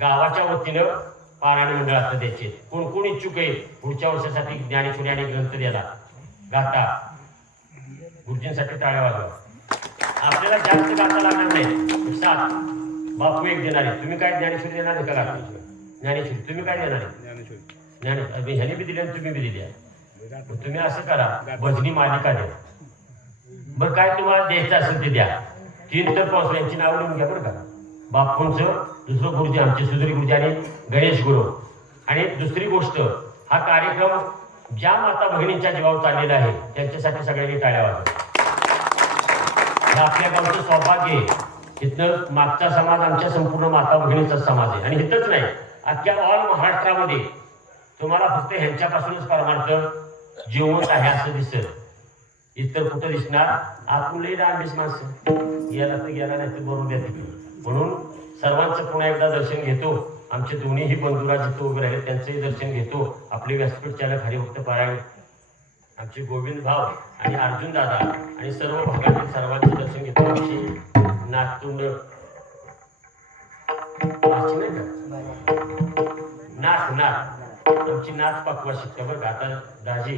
गावाच्या वतीनं पारायण मंडळात द्यायचे. कोण कोण इच्छुक आहे पुढच्या वर्षासाठी ज्ञानेश्वरी आणि ग्रंथ द्यायला, गाथा, गुरुजींसाठी टाळ्या वाजवा. आपल्याला जास्त गाथा लागणार नाही, 7 बापू 1 देणार आहे. तुम्ही काय ज्ञानेश्वरी देणार आहे का गाथा? ज्ञानेश्वरी तुम्ही काय देणार आहे? ज्ञानेश्वरी ह्याने बी दिली आणि तुम्ही बी दिली आहे. मग तुम्ही असं करा, भजनी मालिका द्या. बरं काय तुम्हाला द्यायचं असेल ते द्या. 3 तर पाऊस यांची नावं लिहून घ्या बरं का. बापूंचं, दुसरं गुरुजी आमचे सुधीर गुरुजी आणि गणेश गुरु. आणि दुसरी गोष्ट, हा कार्यक्रम ज्या माता भगिनींच्या जीवावर चाललेला आहे त्यांच्यासाठी सगळ्यांनी टाळ्या वाजवा. हे आपल्या गावचं सौभाग्य आहे. इथनं मागचा समाज आमच्या संपूर्ण माता भगिनीचा समाज आहे. आणि इथंच नाही, अख्ख्या ऑल महाराष्ट्रामध्ये तुम्हाला फक्त ह्यांच्यापासूनच परमार्थ जिवंत आहे असं दिसत. इतर कुठं दिसणार? आपण लई डांबीस माणसं, गेला तर गेला, नाही तर बरोबर द्या तिकडे. म्हणून सर्वांचं पुन्हा एकदा दर्शन घेतो. आमचे दोन्हीही बंधुराज जिथं उभे राहिले त्यांचंही दर्शन घेतो. आपले व्यासपीठ चालक हरिभक्त पारायण आमचे गोविंद भाव आणि अर्जुन दादा आणि सर्व भागातील सर्वांचे दर्शन घेतो. आमची नातुंड नाथ आमची नाच पाकवा शिकते बरं का. आता दाजी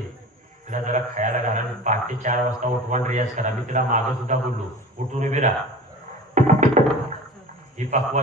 तिला जरा खायला घाला, पहाटे 4 वाजता उठवान रियाज करा. मी तिला मागं सुद्धा बोललो, उठून उभी राहा. ही पाकवा